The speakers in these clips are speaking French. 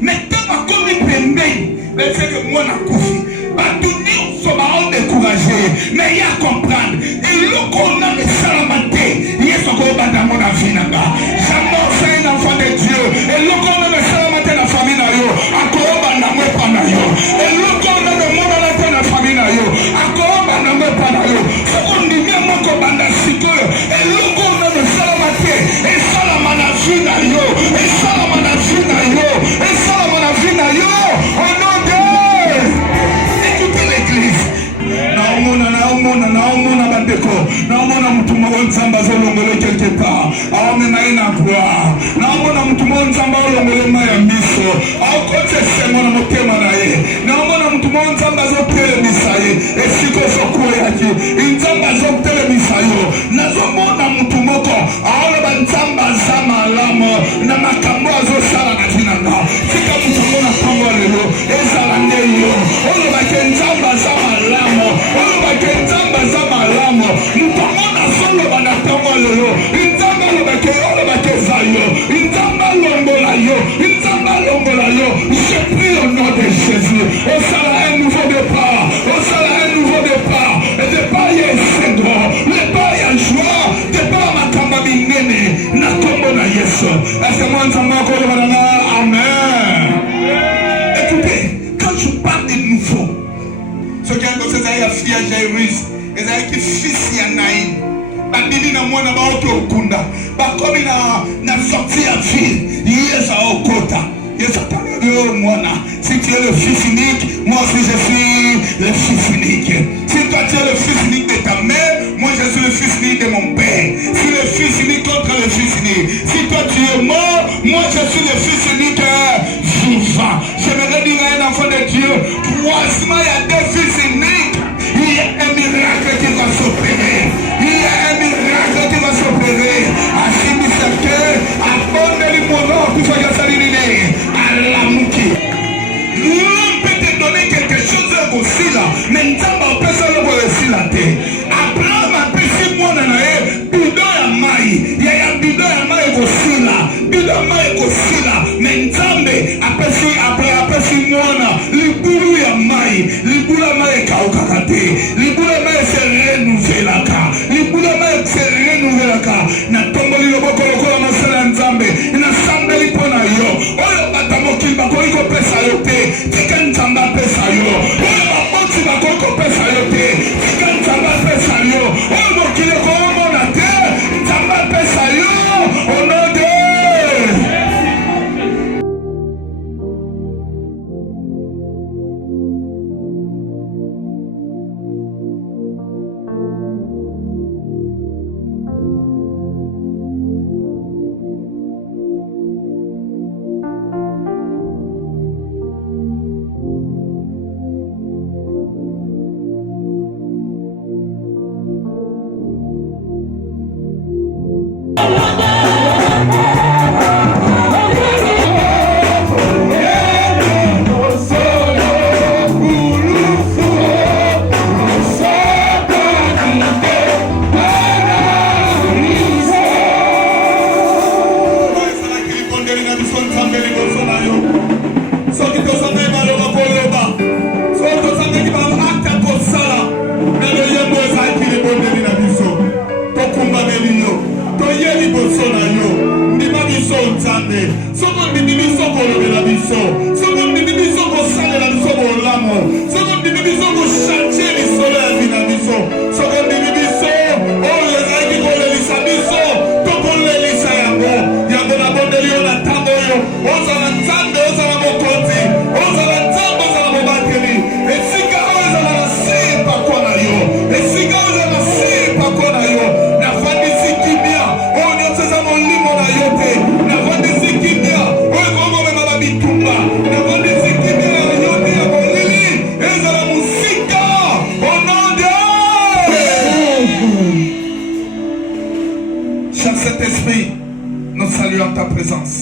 Maintenant, comme il peut c'est que moi, je suis tout sont découragés. Mais il y a à comprendre. Et le qu'on a le salamate, il y a ce qu'on va dans mon avis. Jamais c'est un enfant de Dieu. Et le qu'on a le salamate dans la famille, encore dans la main panayo. Et le qu'on a le monde dans la famille, encore dans la main panayo. Ce qu'on dit bien, moi, qu'on a le cycle. Et le qu'on a le salamate, et salamana yo, et salamana yo, et salamana yo. Au nom de écoutez l'église. Naomona bandeko. Naomona mtu mmoja nzamba zolongole quelque part. Aomena ina kwa. Naomona mtu mmoja nzamba olongole maya miso. Au kote sema na motema na ye. Naomona mtu mmoja nzamba zotele misaye. Esiko sokwe yaki. Nzamba zotele misayo. Nazomona mtu moko. Aole banzamba zama alamo. Na makambo azosala na tinanga. Sika mtu mmoja pangwa lelo. Ezala ndeyo. Olo bakenzamba zama alamo. Olo bakenzamba zama alamo. Mtamona solo banatangwa lelo. Nzamba lo bakezayo. Nzamba longola yo. Nzamba longola yo. Je prie au nom de Jésus. Au sera un nouveau départ. Au sera un nouveau départ. Et départ y est cédro. Départ y est joie. Départ makamba minene. Na kombo na Yesu. Est-ce que moi nzamba kole banana? Amen. Écoutez, quand je parle de nouveau, ce qui est comme ça, il y a fille à Jairus. Et ça qui fils ya Naïm. Babili na mwana ba oto okunda. Ba komi na sorti à ville. Yesa okota. Yesa yo mwana. Si tu es le fils unique, moi aussi je suis le fils unique. Si toi tu es le fils unique de ta mère, moi je suis le fils unique de mon père. Si le fils unique contre le fils unique. Si toi tu es mort, moi je suis le fils unique vivant. J'aimerais dire à un enfant de Dieu, croisement il y a deux fils uniques. Il y a un miracle qui va s'opérer. Il y a un miracle qui va s'opérer. Achimi Seke, abonne-lui mon nom, tout ce que ça lui dit. Alamuki. L'homme peut te donner quelque chose aussi là. Mais nous avons personne qui peut aussi là. Abraham a péché mon anaïe. Bidon ya mai. Il y a bidon ya mai aussi là. Bidon mai aussi là. Mais nous avons péché après mon libulu ya mai. Libulu ya mai kaukakate. Libulu ya mai se renouvelle ka. Libulu ya mai se renouvelle ka. Na tomboli loboko lokola masala nzambe. Na sambeli pona yo. Oyo batamoki bakoi ko pesa yo te. Tika nzamba pesa yo. Oyo bakoti bakoi ko pesa yo te. Tika nzamba pesa yo. Oyo mokile ko mona te. Nzamba pesa yo. Onode. Cher Saint-Esprit, nous saluons ta présence.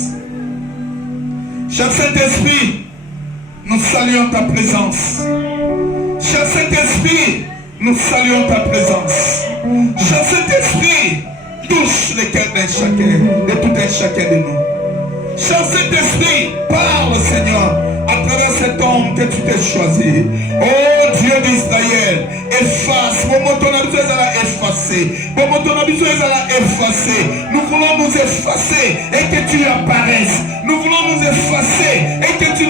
Cher Saint-Esprit, nous saluons ta présence. Cher Saint-Esprit, touche les cœurs d'un chacun, de tout un chacun de nous. Cher Saint-Esprit, parle Seigneur. tu t'es choisi. Oh Dieu d'Israël, efface. Bon, ton habitude est à effacer. Bon, ton habitude est à effacer. Nous voulons nous effacer et que tu apparaisses. Nous voulons nous effacer et que tu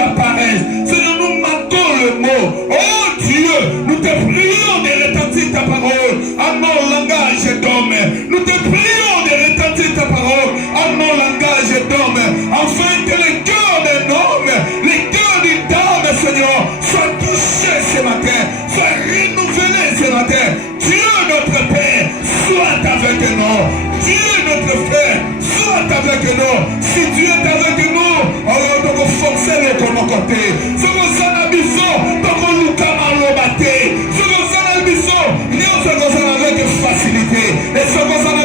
apparaisses. Seigneur, nous manquons le mot. Oh Dieu, nous te prions de retentir ta parole en mon langage d'homme. Nous te prions de retentir ta parole en mon langage d'homme. Afin que le cœur d'un homme, le cœur d'une dame, Seigneur, soit touché ce matin, soit renouvelé ce matin. Dieu notre Père, soit avec nous. Dieu notre Père, soit avec nous. Si Dieu est avec nous, alors nous devons forcer le côté. Ce que nous avons, nous avec facilité. Et ce que nous avons,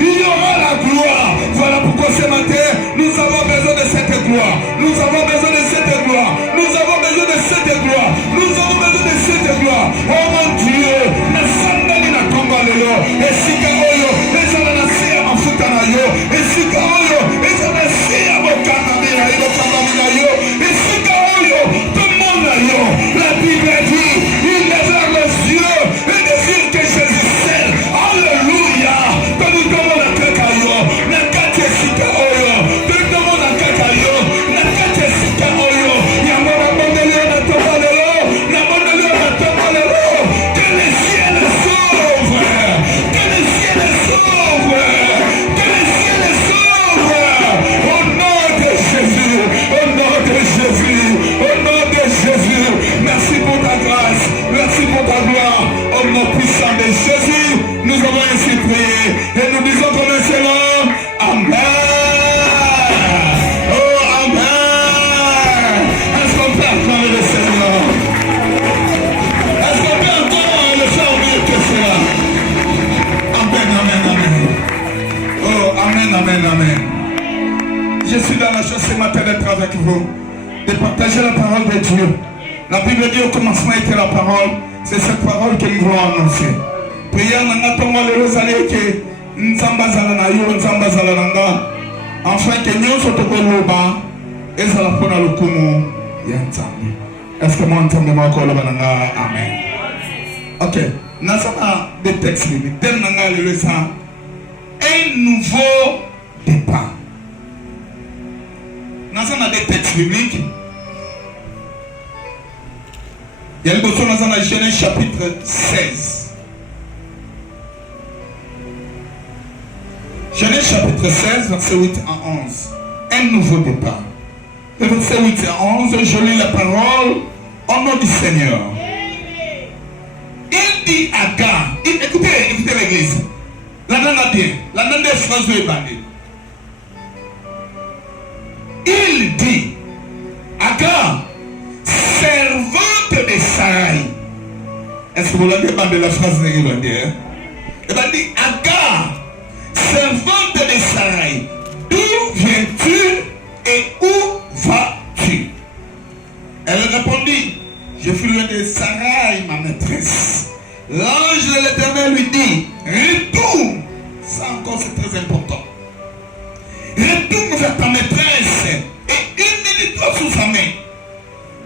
il y aura la gloire. Voilà pourquoi ce matin, nous avons besoin de cette gloire. Nous avons besoin de cette gloire. Nous avons besoin de cette gloire. Nous avons besoin de cette gloire. Oh mon Dieu, na sandali na komba lelo. Esika oyo, ezala na siya mafuta na yo. Esika oyo, ezala na siya bokana mina yo, bokana mina yo. Esika oyo, tout le monde na yo. La Bible dit, il lève les yeux et désire que Jésus s'aime. Alléluia. Tout le monde na kaka yo. Na kati esika oyo. Tout le monde na kaka yo. Na kati esika oyo. Yamona bondelio na toba lelo. Na bondelio na toba lelo. Que les ciels s'ouvrent. Que les ciels s'ouvrent. Que les ciels s'ouvrent. Au nom de Jésus. Au nom de Jésus. Au nom de Jésus. Merci pour ta grâce. Merci pour ta gloire. Au nom puissant de Jésus, nous avons ainsi prié. Et nous disons comme un seul homme, Amen. Oh, Amen. Est-ce qu'on peut acclamer le Seigneur? Est-ce qu'on peut encore le faire mieux que cela? Amen, amen, amen. Oh, amen, amen, amen. Je suis dans la joie ce matin d'être avec vous, de partager la parole de Dieu. La Bible dit au commencement était la parole. C'est cette parole que nous voulons annoncer. Prière nanga tonga le rosale que nzamba zala na yo nzamba zala nanga. Enfin que nyonso tokoloba ezala pona lokumu ya nzambe. Est-ce que mon nzambe mako loba nanga amen. OK. Nasama des textes bibliques. Dem nanga le resa un nouveau départ. Nasama des textes bibliques. Il y a une question dans la Genèse chapitre 16. Genèse chapitre 16, verset 8 à 11. Un nouveau départ. Le verset 8 à 11, je lis la parole au nom du Seigneur. Il dit à Agar, écoutez l'église. La nana bien, la nana des phrases de bandit. Il dit, Agar, servante de Sarai. Est-ce que vous l'avez demandé la phrase de l'Irlandais? Il va dire, Agar, servante de Sarai, d'où viens-tu et où vas-tu? Elle répondit, je suis loin de Sarai, ma maîtresse. L'ange de l'Éternel lui dit, retourne. Ça encore c'est très important. Retourne vers ta maîtresse et humilie-toi sous sa main.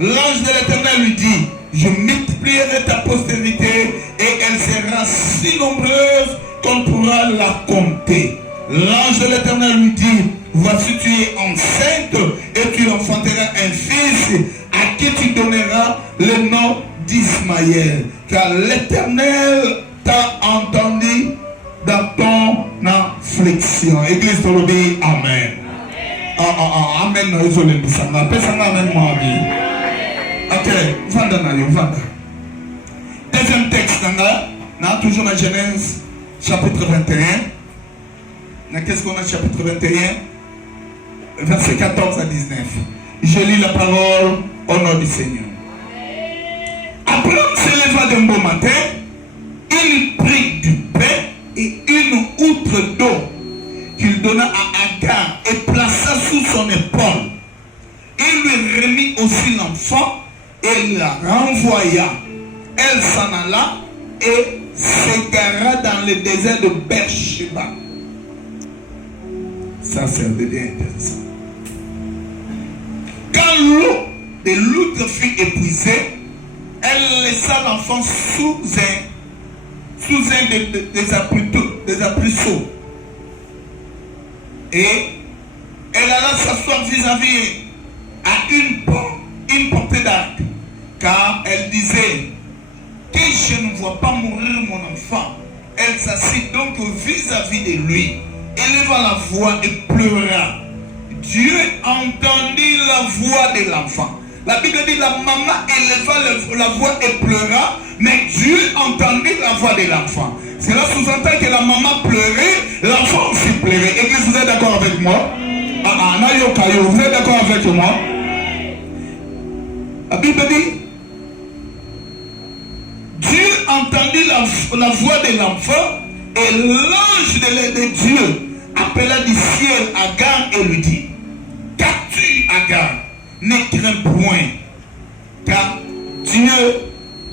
L'ange de l'Éternel lui dit, je multiplierai ta postérité et elle sera si nombreuse qu'on pourra la compter. L'ange de l'Éternel lui dit, voici tu es enceinte et tu enfanteras un fils à qui tu donneras le nom d'Ismaël. Car l'Éternel t'a entendu dans ton affliction. Église de l'Obéi, Amen. Amen. Amen. Ok, vanda na yo, vanda. Deuxième texte, toujours dans Genèse chapitre 21. Qu'est-ce qu'on a chapitre 21? Verset 14 à 19. Je lis la parole au nom du Seigneur. Abraham se leva d'un beau matin, il prit du pain et une outre d'eau qu'il donna à Agar et plaça sous son épaule. Il lui remit aussi l'enfant et la renvoya. Elle s'en alla et s'égara dans le désert de Beersheba. Ça, c'est devient intéressant. quand l'eau de l'outre fut épuisée, elle laissa l'enfant sous un des abruisseaux. Et elle alla s'asseoir vis-à-vis à une portée d'arc, car elle disait que je ne vois pas mourir mon enfant. Elle s'assit donc vis-à-vis de lui, éleva la voix et pleura. Dieu entendit la voix de l'enfant. La Bible dit la maman éleva la voix et pleura, mais Dieu entendit la voix de l'enfant. Cela sous-entend que la maman pleurait, l'enfant aussi pleurait. Église, vous êtes d'accord avec moi? Vous êtes d'accord avec moi? La Bible dit Dieu entendit la voix de l'enfant et l'ange de Dieu appela du ciel Agar et lui dit: qu'as-tu, Agar? Ne crains point, car Dieu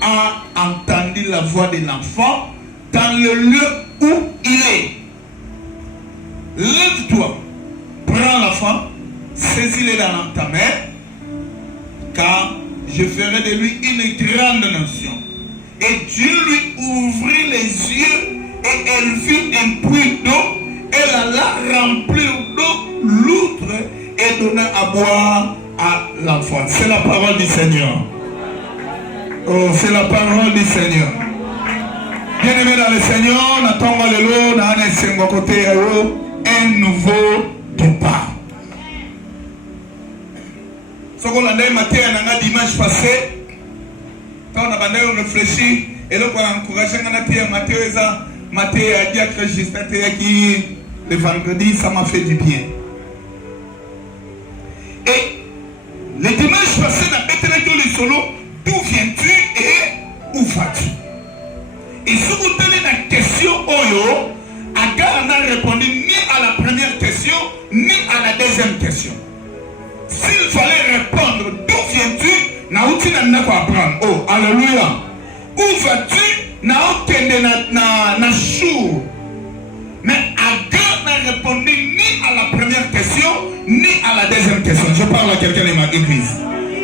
a entendu la voix de l'enfant dans le lieu où il est. Lève-toi, prends l'enfant, saisis-le dans ta main, car je ferai de lui une grande nation. Et Dieu lui ouvrit les yeux et elle vit un puits d'eau. Elle alla remplir d'eau l'outre et donna à boire à l'enfant. C'est la parole du Seigneur. Oh, c'est la parole du Seigneur. Bien-aimé dans le Seigneur, un nouveau départ. Ce qu'on a dit dimanche passé, quand on a réfléchi, et là, on a encouragé Matthieu a dit à Christ qui le vendredi, ça m'a fait du bien. Et le dimanche passé, on a été le solo, d'où viens-tu et où vas-tu? Et si vous tenez la question, Oyo, Agar n'a répondu ni à la première question, ni à la deuxième question. S'il fallait répondre, d'où viens-tu? Naouti n'a pas apprendre. Oh, alléluia. Où vas-tu? Na chou. Mais Agar n'a répondu ni à la première question, ni à la deuxième question. Je parle à quelqu'un de ma église.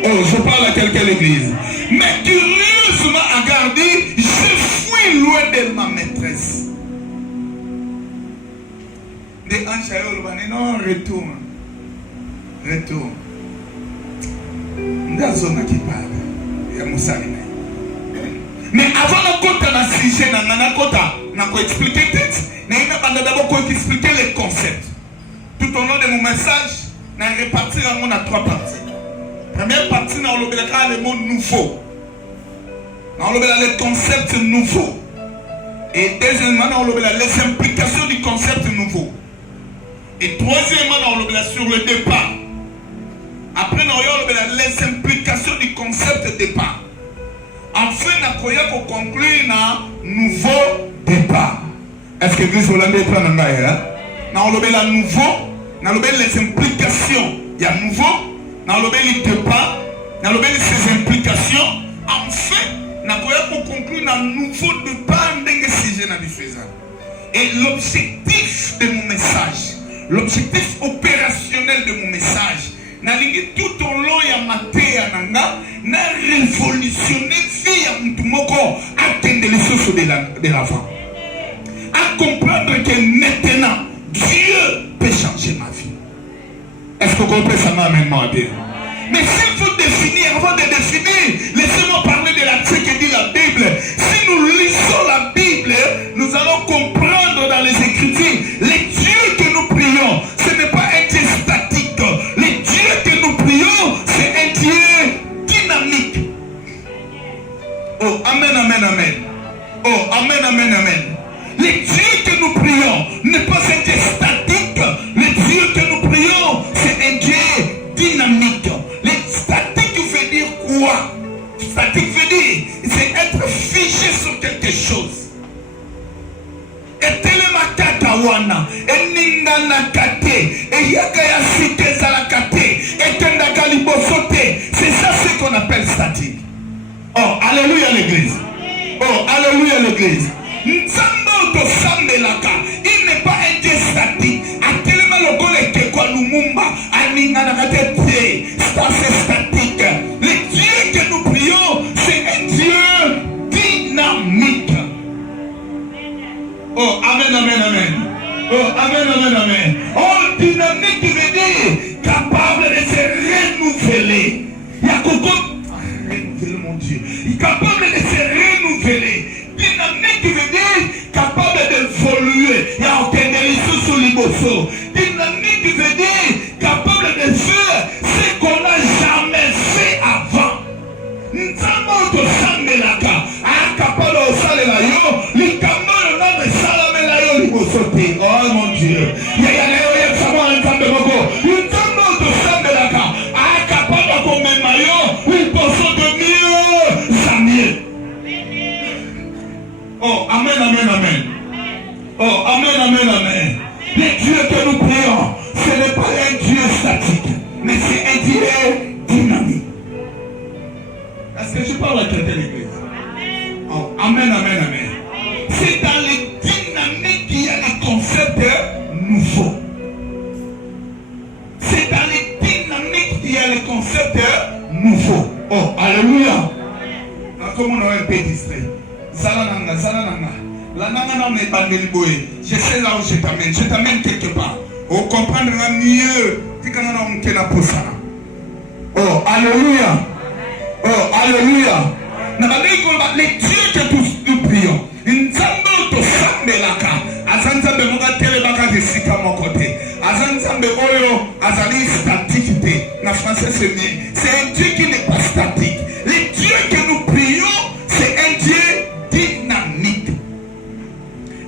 Oh, je parle à quelqu'un de l'église. Mais curieusement, Agar dit: je fuis loin de ma maîtresse. Des anges, non, retourne. Retourne. Dans la zone qui parle, il y a Moussa. Mais avant de compter dans le sujet, on va expliquer le texte. On va d'abord expliquer les concepts. Tout au long de mon message, on va répartir en 3 parties. Première partie, on va le mot nouveau. On va les concepts nouveaux. Et deuxièmement, on va les implications du concept nouveau. Et troisièmement, on va sur le départ. Après, on va les implications du concept départ. Enfin, on va conclure un nouveau départ. Est-ce que vous avez prendre un bail? On va nouveau, on va les implications. Il y a nouveau, on va le départ, on va ses implications. Enfin, on va conclure un nouveau départ. Et l'objectif de mon message, l'objectif opérationnel de mon message, tout au long de na révolutionner vie à Moutoumoko, atteindre les sources de l'avant. À comprendre que maintenant, Dieu peut changer ma vie. Est-ce que vous comprenez ça maintenant bien? Mais s'il faut définir, avant de définir, laissez-moi parler de la truc que dit la Bible. Si nous lisons la Bible, nous allons comprendre dans les Écritures, les dieux que nous prions, ce n'est pas un Dieu statique. Les dieux que nous prions, c'est un Dieu dynamique. Oh, amen, amen, amen. Oh, amen, amen, amen. Les dieux que nous prions n'est pas un Dieu statique. Les dieux que nous prions, c'est un Dieu dynamique. Les statiques veut dire quoi? Statique veut Ça c'est statique. Le Dieu que nous prions, c'est un Dieu dynamique. Oh, amen, amen, amen. Oh, amen, amen, amen. Oh, dynamique veut dire capable de se renouveler. Il y a beaucoup renouveler, mon Dieu. Il est capable de se renouveler. Dynamique veut dire capable d'évoluer. Il y a aucun délice sur les bossos. Dynamique veut dire capable de faire ce qu'on n'a jamais fait avant. Nous sommes tous samélaka. Capable de faire la yo. Les camarades n'ont pas salamé la yo. Ils vont sauter. Oh mon Dieu. Il y a un savoir en train de mogo. Nous sommes tous samélaka. Capable de comme maillot. Ils vont sauter mieux. Ça mieux. Oh, amen, amen, amen. Oh, amen, amen, amen. Le Dieu que nous prions, ce n'est pas un Dieu statique, mais c'est un Dieu dynamique. Est-ce que je parle à quelqu'un l'église? Oh, amen, amen, amen. C'est dans les dynamiques qu'il y a les concepts nouveaux. C'est dans les dynamiques qu'il y a les concepts nouveaux. Oh, alléluia. Comment on a un peu distrait? Zalananga, Zalananga. La nana n'est pas nébouée. Je sais là où je t'amène. Je t'amène quelque part. On comprendra mieux. Oh, alléluia. Oh, alléluia. Les dieux que nous prions. Nzambe to sambelaka. Azanzambe moga telebaka de sika mon côté. Azanzambe oyo azali statique. Na français c'est bien. C'est un Dieu qui n'est pas statique. Les dieux que nous prions, c'est un Dieu dynamique.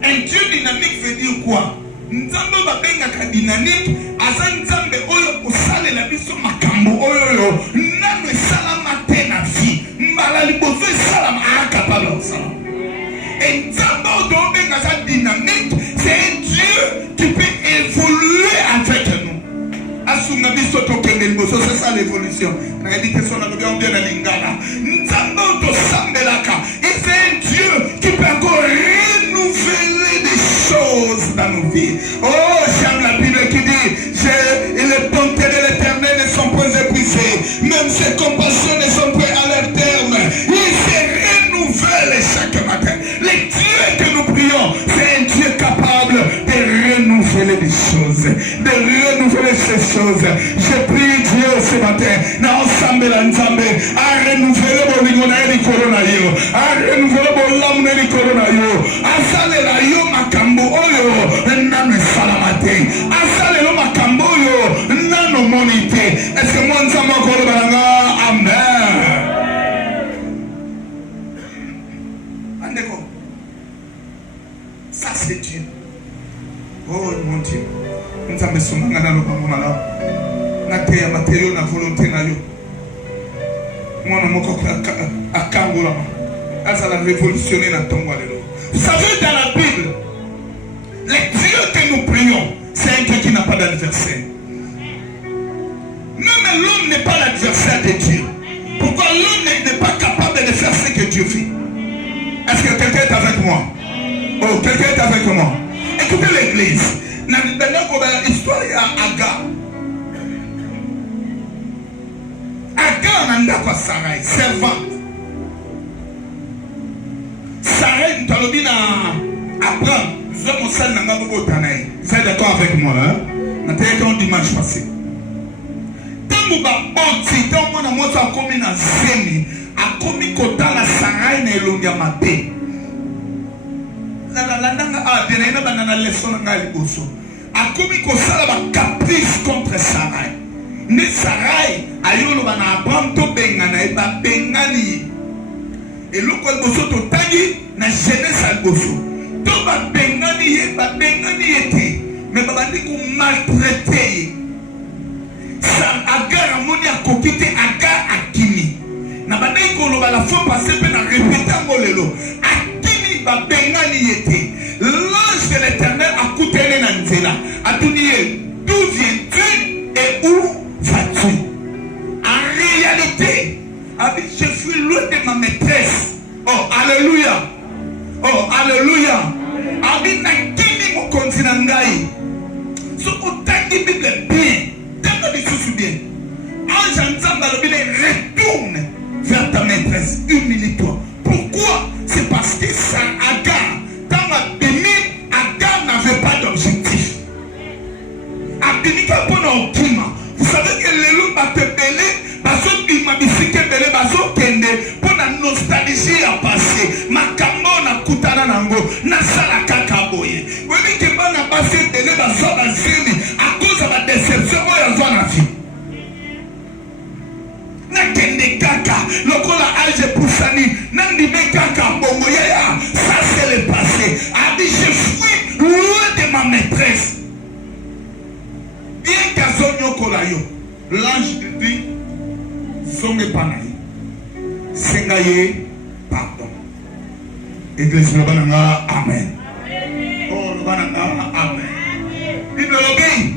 Un Dieu dynamique veut dire quoi? Nzambe babengaka dynamique, azanzambe oyo osale la biso makambo oyo nano salama te na vie. Mbala liboso salama capable de ça. Et nzambe obengaka dynamique, c'est un Dieu qui peut évoluer avec nous. Asunga biso tokende liboso, c'est ça l'évolution. Na edite son bien bien na lingala. Nzambe osambelaka, et c'est un Dieu qui peut encore renouveler des choses dans nos vies. Oh, j'aime la Bible qui dit, les bontés de l'Éternel ne sont pas épuisées, même ses compassions ne sont pas à leur terme. Il se renouvelle chaque matin. Le Dieu que nous prions, c'est un Dieu capable de renouveler des choses, de renouveler ces choses. Je prie Dieu ce matin, na ensemble la nzambe, a renouveler mon ligona et corona yo, a renouveler mon lamu et corona yo, a sale la yo makambo oyo, nano salamate, a sale lo makambo yo, nano monite. Est-ce que moi nzambe kolo balanga? Amen. Andeko. Ça c'est Dieu. Oh mon Dieu. Nzambe songa na lo pamona na te ya matériel na volonté na yo. Moi moko akangola azala révolutionner na tongo lelo. Vous savez, dans la Bible, les dieux que nous prions, c'est un Dieu qui n'a pas d'adversaire. Même l'homme n'est pas l'adversaire de Dieu. Pourquoi l'homme n'est pas capable de faire ce que Dieu fait? Est-ce que quelqu'un est avec moi? Oh, quelqu'un est avec moi? Écoutez l'église. Dans l'histoire, il y a Agar. Agar n'a pas Sarai, servante. Sarai, nous allons dire Abraham, nous sommes au vous êtes d'accord avec moi, hein? Nous avons dimanche passé. Tant que nous avons commis dans Zémi, a commis kota la Sarai na elongia mabe. La denena banana leçon na liboso. A commis kosala ba caprice contre Sarai. Ne Sarai ayolo bana Abraham to bengana e ba bengani. Et le col bosso to tagi na jeunesse al bosso. To ba bengani ete. Mais ba bandi ko maltraiter. Sa Agar amoni akokite Agar akimi. Na bandi ko lo ba la fois passé pe na répéter ngolelo. Akimi ba bengani ete. L'ange de l'Éternel a coûté na nzela. Atuniye, d'où viens-tu et où vas-tu? En réalité, je suis loin de ma maîtresse. Oh, alléluia. Oh, alléluia. Abi nakini mo kontinangai. So otangi Bible bien. Tango di susu bien. Ange ensemble retourne vers ta maîtresse, humilie-toi. Pourquoi? C'est parce que ça Agar, dans la béni, Agar n'avait pas d'objectif. Abini kapona okima. Vous savez que les loups battent belé, baso bima bisike belé, baso kende, pour la nostalgie à passer. Makambo na kutana nango, na sala kakaboye. Vous voyez que bon a passé belé, baso basini, à cause de la déception, on y a la vie. Na kende kaka, lokola age poussani, nandime kaka bongo yaya, ça c'est le passé. A dit je fuis loin de ma maîtresse. Bien qu'Azonyo Kolayo, l'ange dit, Zonge Panaï, Sengaye, pardon. Église Lobananga, Amen. Oh, Lobananga, Amen. Bible l'obéit.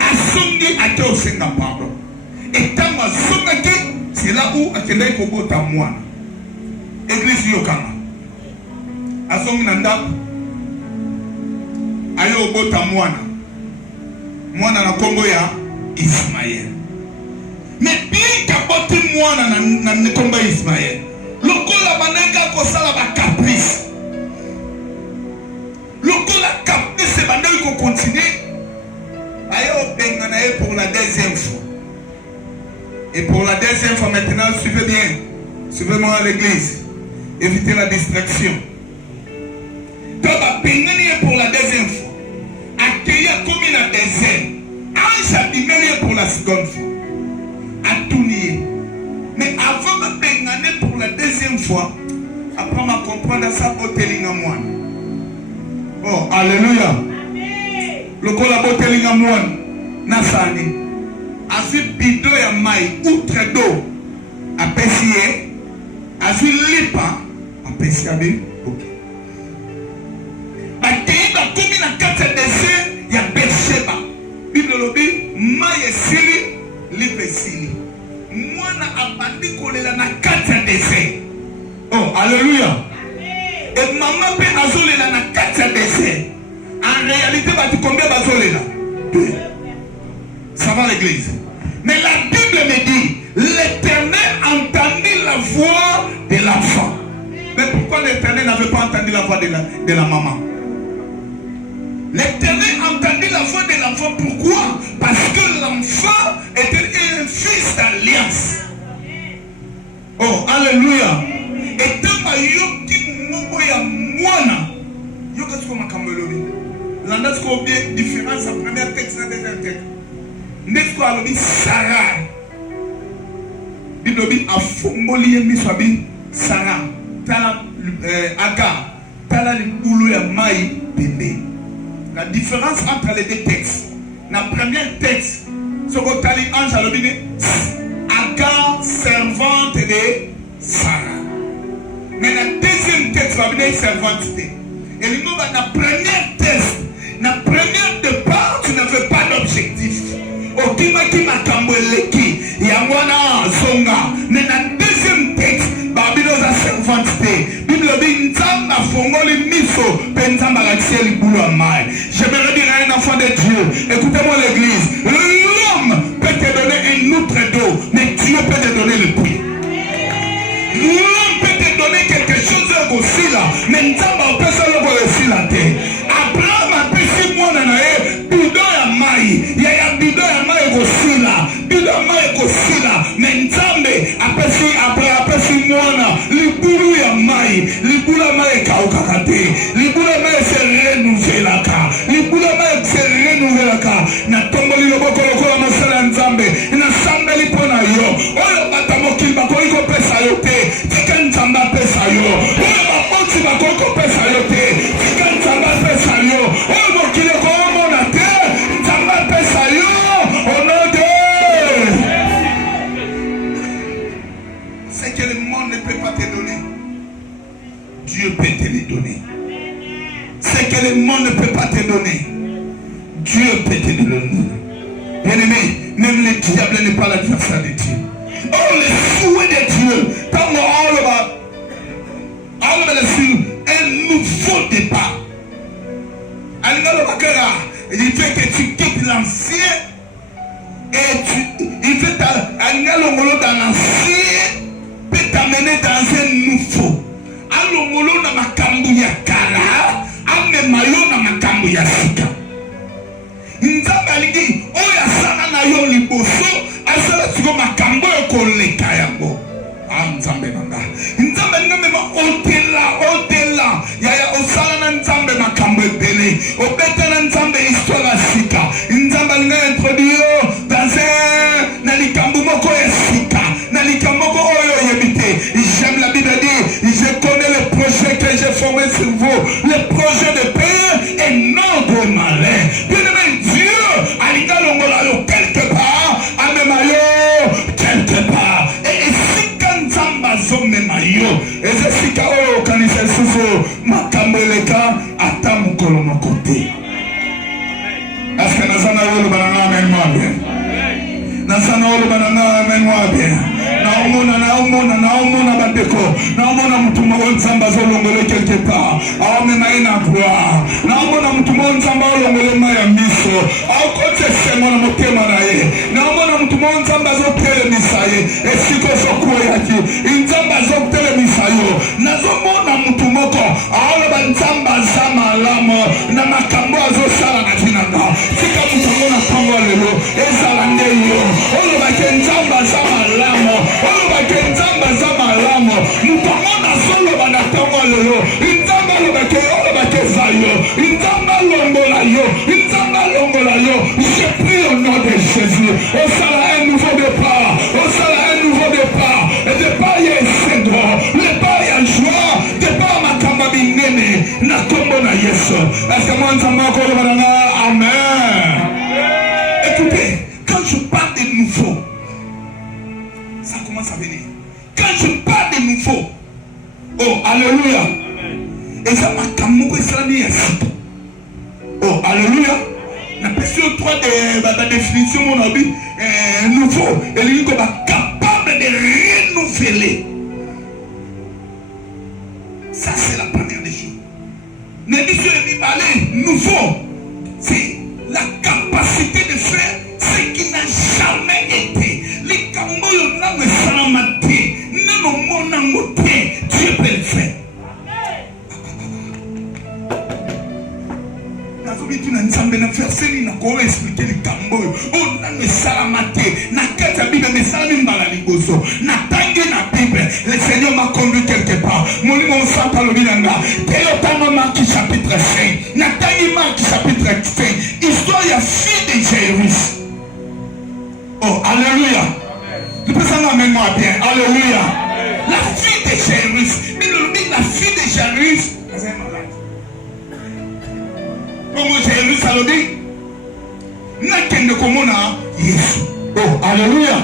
Azongi a été au Senga, pardon. Et tant que Zongaki, c'est là où Akendai Kogo Tamouana. Église Yokama. Azongi Nanda, Ayo Ogo Tamouana. Mwana na Kongo ya Ismaël. Mais bien qu'aboti mwana na Kongo ya Ismaël. Lokola bananga kosala ba caprice. Lokola caprice bananga ko continuer. Ayo benga na pour la deuxième fois. Et pour la deuxième fois maintenant, suivez bien. Suivez-moi à l'église. Évitez la distraction. Toi benga pour la deuxième fois. Accueillir comme il a désert. Ange a diméré pour la seconde fois. A tout nié. Mais avant de péganer pour la deuxième fois, après ma comprendre ça, boteling à moi. Oh, alléluia. Le col à boteling à moi. Nasani. Asu bido ya mai, outre d'eau. A pessier. Asu lipa. A pessier. Ok. Comme il a 4 décès, il y a Bethsheba. Bible lobby, maïe sili, lipe sili. Moi na abandi kolela na 4 décès. Oh, alléluia. Et maman peut azolela na 4 décès. En réalité, tu combien bazolela? 2. Ça va l'église. Mais la Bible me dit, l'Éternel entendit la voix de l'enfant. Mais pourquoi l'Éternel n'avait pas entendu la voix de la maman? L'Éternel entendit la voix de l'enfant. Pourquoi? Parce que l'enfant était un fils d'alliance. Oh, alléluia. Et tant que yoki mungo ya mwana, yoka siko makambolori. L'anda siko bien différence à premier texte et deuxième texte. N'est-ce pas alobi Sarah? Bilobi a fongoli yemi swabi Sarah. Tala Agar. Tala libulu ya mai bébé. La différence entre les deux textes. Dans le premier texte, ce que tu as dit, ange à l'obéi, Agar, servante de Sarah. Mais dans le deuxième texte, tu vas venir servante de. Et le dans le premier texte, dans le premier départ, tu n'avais pas d'objectif. Okima qui m'a kamboleki, Yamwana Zonga. Mais dans le deuxième texte, Babylone a servante de. Bible dit, Nzamba fongoli miso, Penzamba l'accès le boulot à maille. J'aimerais dire à un enfant de Dieu, écoutez-moi l'église, l'homme peut te donner un autre dos, mais Dieu peut te donner le prix. L'homme peut te donner quelque chose aussi là, mais Nzamba peut se le aussi la terre. Abraham a pu si moi nanae, bidon ya mai, ya bidon ya mai aussi là, bidon ya mai aussi là, mais Nzambe après si moi na, libulu ya mai, libulu ya mai kaukakate, libulu ya mai se renouvelaka, libulu ya mai se renouvelaka, na tomboli loboko lokola masala Nzambe, na sambeli pona yo, oyo batamoki bakoiko pesa yo te, tika Nzamba pesa yo, oyo bakoti bakoko pesa yo te, tika Nzamba pesa yo, oyo bokile komo na te, Nzamba pesa yo, au nom de ce que le monde ne peut pas te donner, Dieu peut te les donner. Ce que le monde ne peut pas te donner, Dieu peut te le donner. Bien-aimé, même le diable n'est pas l'adversaire de Dieu. Oh, le souhait de Dieu, quand on va un nouveau départ. Il veut que tu quittes l'ancien et alongolo dans l'ancien peut t'amener dans un nouveau. Alongolo na makambu ya kala amemayo na makambu ya sika. Nzambe alingi oyo asala na yo liboso asala siko makambo ekoleka yango. Nzambe nanga nzambe alingi mema otela yaya osala na nzambe makambo ebele obeta na nzambe histoire ya sika. Nzambe alingi introduire dans un na likambo moko ya sika na likambo moko oyo yebite. J'aime la Bible dit je connais les projets que j'ai formés sur vous, les projets de paix et non de malheur. Bien-aimé, Dieu alinga longola yo quelque part amema yo quelque part et sika nzamba zomema yo eze sika oyo kanisa susu makambo eleka ata mokolo moko te. Est-ce que nazana yolo banana amen moi bien? Nazana yolo banana amen moi bien? Naomona bandeko naomona mtu mmoja nzamba zolongole quelque part aomema ina kwa naomona mtu mmoja nzamba olongole maya miso akote sema na motema na ye naomona mtu mmoja nzamba zotele misaye esiko sokwe yaki nzamba zotele misayo nazomona mtu moko aoloba nzamba za malamo na makambo azosala na tinanga sika mtu mona pango lelo ezala ndeyo oloba ke nzamba za malamo oloba ke nzamba za malamo mutamona solo bana tango lelo nzamba oloba ke zayo nzamba longola yo j'ai pris au nom de Jésus au sala un nouveau départ et départ ya esengo départ ya joie départ makamba binene na kombo na Yesu. Est-ce que moi nzamba ko oloba na amen? Écoutez, quand je parle de nouveau, ça commence à venir. Quand je parle de nouveau, oh alléluia, et ça m'a camoué ça ni ici. Oh alléluia. La question 3 de la définition mon avis nouveau, elle est capable de renouveler. Ça c'est la première des choses. L'édition est parler nouveau, c'est la capacité de faire ce qui n'a jamais été. Les camboyos n'ont pas été. Dieu peut le faire. Le Seigneur m'a conduit quelque part. Chapitre 5. Chapitre 5. Histoire de la fille de Jairus. Oh, alléluia. Tu peux s'en amener moi bien. Alléluia. La fille de Jairus. Mais la fille de Jairus. Comment Jairus a dit? N'a qu'un komona Yesu. Oh, alléluia.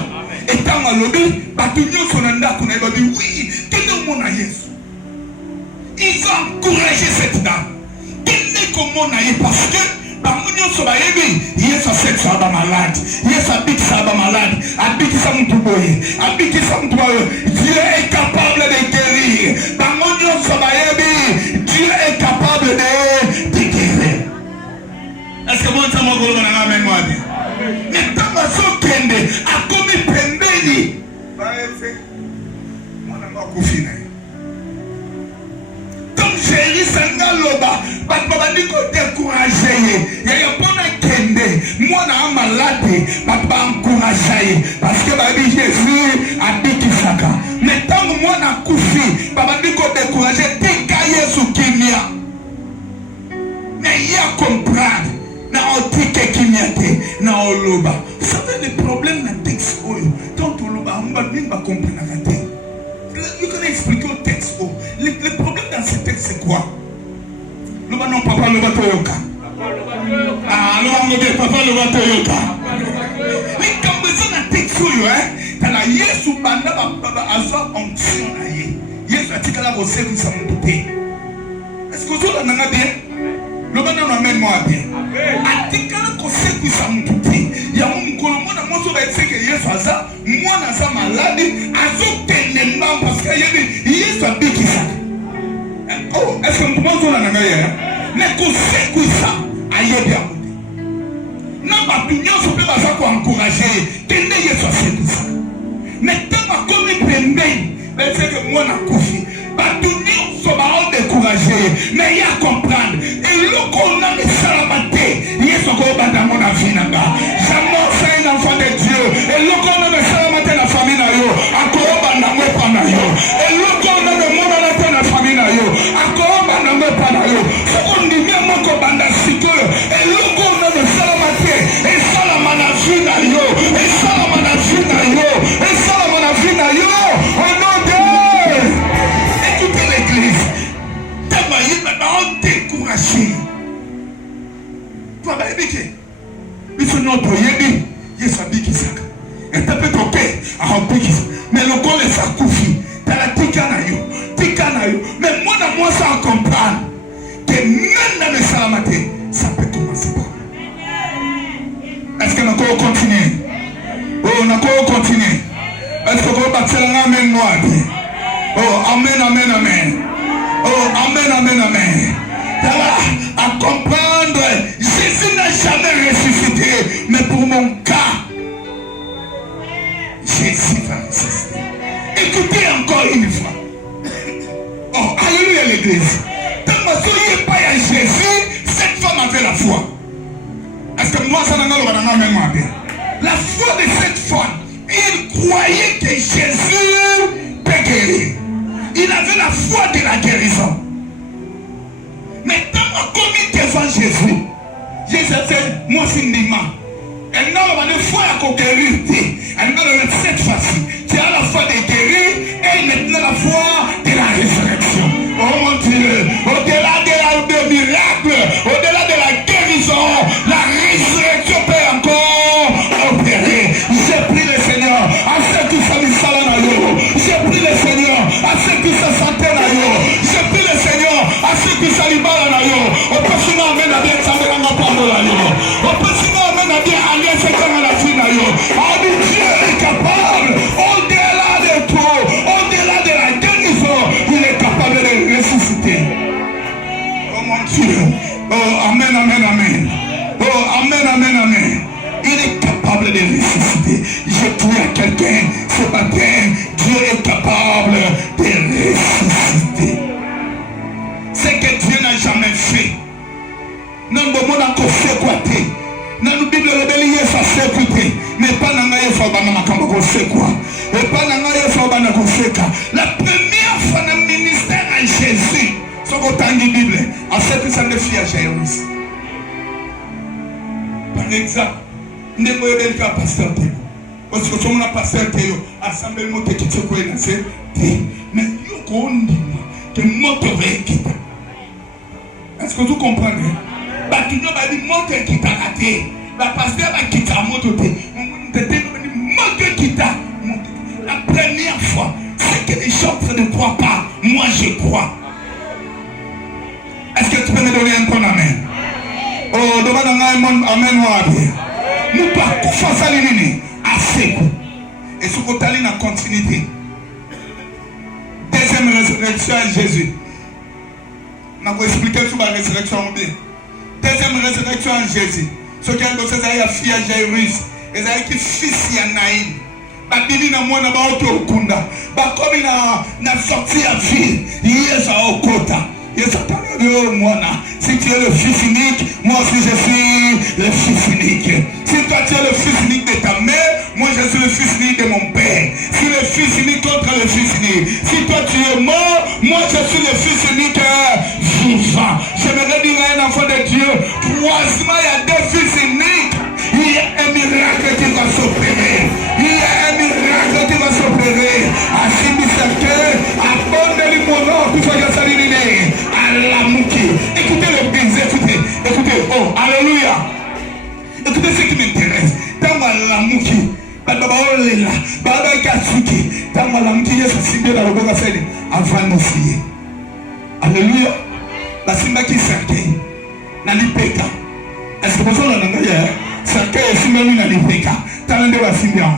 Et tant à l'obé, Batunyo Sonanda qu'on a dit oui, quel est mon Yesu? Ils ont encouragé cette dame. Quel est comment parce que Bamunyo Sobayebi, Yesu a cette saba malade. Yesu a dit saba malade. A dit ça m'touboye. A dit ça m'touboye. Dieu est capable de guérir. Bamunyo Sobayebi, Dieu est capable de guérir. Est-ce que moi, ça m'a dit amen, moi bien? Mais tant que ça kende, a commis pendeli. Bah, c'est. Moi, n'a pas confiné. Comme j'ai dit, ça n'a loba. Bah, papa dit qu'on découragé. Il y a un bon kende. Moi, n'a pas malade. Papa encouragé. Parce que, bah, Jésus a dit qu'il s'aga. Mais tant que moi, n'a confiné. Papa dit qu'on découragé. T'es caillé sous Kimia. Mais il y a comprendre. Na otike kimiate na oloba. Vous savez le problème dans le texte quand oloba on va comprendre la tête. You can expliquer au texte. Le problème dans ce texte c'est quoi? Loba non papa loba toyoka. Ah loba ngebe papa loba toyoka. Mais quand vous avez un texte quand la Yesu banda baba azwa onction na ye. Yesu atikala ko service à mon côté. Est-ce que vous avez un bien? Loba non amène moi bien. Atikala kose kuisa mputi ya mkolo mwana mozo ba etseke Yesu aza mwana za malade azokende mbam parce que Yesu abikisa. Oh, est-ce que mpumozo na ngaya? Mais kose kuisa ayebi amuti. Na batunyo so pe baza ko encourager kende Yesu asekuisa. Mais tant qu'on est pembeni, c'est que moi na koufi. Batuni so ba découragé, mais il y a comprendre. Et le qu'on a mis salamate, il y a ce qu'on va dans mon avinanga. Jamais c'est un enfant de Dieu. Et le qu'on a mis salamate la famille na yo, encore ba na moi pa na yo. Et le qu'on a mis mon la famille na yo, encore ba na moi pa na yo. Ce qu'on dit même qu'on banda siko. Et le qu'on a mis salamate, et salamana vina yo, et salamana vina yo, et salamana vina yo. Oh non Dieu. Écoutez l'église. Tellement il m'a découragé. Toi, bah, écoutez. Il faut notre yébi. Il s'est dit qu'il s'est. Et t'as peut toquer à remplir qu'il s'est. Mais le corps est sa koufi. T'as la tikanayo. Tikanayo. Mais moi, dans moi, ça en comprendre. Que même dans le salamaté, ça peut commencer par. Est-ce qu'on a encore continué? Oh, on a encore continué. Est-ce qu'on va bâtir un amen noir? Oh, amen, amen, amen. Oh, amen, amen, amen. À comprendre, Jésus n'a jamais ressuscité, mais pour mon cas, Jésus va ressusciter. Écoutez encore une fois. Oh, alléluia l'église. Tant que vous n'avez pas à Jésus, cette femme avait la foi. Est-ce que moi, ça n'a pas la mémoire? La foi de cette femme, il croyait que Jésus peut guérir. Il avait la foi de la guérison. Mais tant qu'on est devant Jésus, Jésus a dit, moi c'est une demande. Elle n'a pas de foi à guérir. Elle n'a pas cette fois-ci. Tu as la foi de guérir et maintenant la foi de la résurrection. Oh mon Dieu, au-delà de miracle, au-delà de la guérison, la résurrection peut encore opérer. J'ai pris le Seigneur à ce que ça me salade à l'eau. J'ai pris le Seigneur à ce que ça sentait à l'eau. J'ai pris le Seigneur à ce que ça libère à l'eau. Au prochain moment, on a bien ça me rend pas de l'eau. Au prochain moment, on a bien allé ce qu'on a la fin à l'eau. Oh, Dieu est capable, au-delà de tout, au-delà de la guérison, il est capable de ressusciter. Oh mon Dieu. Oh, amen, amen, amen. Oh, amen, amen, amen. Il est capable de ressusciter. Je prie à quelqu'un ce matin, Dieu est capable de ressusciter. Ce que Dieu n'a jamais fait. Non, bon, on a fait quoi? Dans la Bible, le bélier, ça s'est écouté. Mais pas dans la Bible, c'est quoi? Et pas dans la Bible, la première fois dans le ministère à Jésus, c'est au temps de la Bible, à cette ça ne fit à Jairus. Par exemple, ne pouvez pas pasteur Théo. Parce que comme on a pasteur Théo, assemblée monte qui te connaît, mais il y a que monte quitte. Est-ce que vous comprenez? Bah tu n'as dit monte qui t'a raté. Bah pasteur va quitter à monte quitte. La première fois, c'est que les gens ne croient pas. Moi je crois. Est-ce que tu peux me donner un bon amen? Oh, demande un amen ou amen. Nous partons face à l'ennemi. Assez. Et ce qu'on a en continuité. Deuxième résurrection à Jésus. On va expliquer sur la résurrection bien. Deuxième résurrection à Jésus. Ce qui a été fait à fille à Jairus. Et ça a été fils à Naïm. Babili na mwana ba oto okunda. Ba komi na sorti à ville. Yes a okota. Yes a parlé mwana. Si tu es le fils unique, moi aussi je suis le fils unique. Si toi tu es le fils unique de ta mère, moi je suis le fils unique de mon père. Si le fils unique contre le fils unique. Si toi tu es mort, moi je suis le fils unique vivant. J'aimerais dire à un enfant de Dieu, croisement, il y a deux fils uniques. Il y a un miracle qui va s'opérer. Il y a un miracle qui va s'opérer. Asimi certain, abonne-lui mon nom, pour faire ça l'idée. Alamuki. Écoutez le baiser, écoutez. Écoutez, oh, alléluia. Écoutez ce qui m'intéresse. Dans Alamuki, Baba Olela, Baba Katsuki, dans Alamuki, il y a ce signe dans le Boga Fede, avant de nous fier. Alléluia. La Simba qui certain, Nalipeka. Est-ce que vous avez un certain est même une alipeka. Talende va Simba.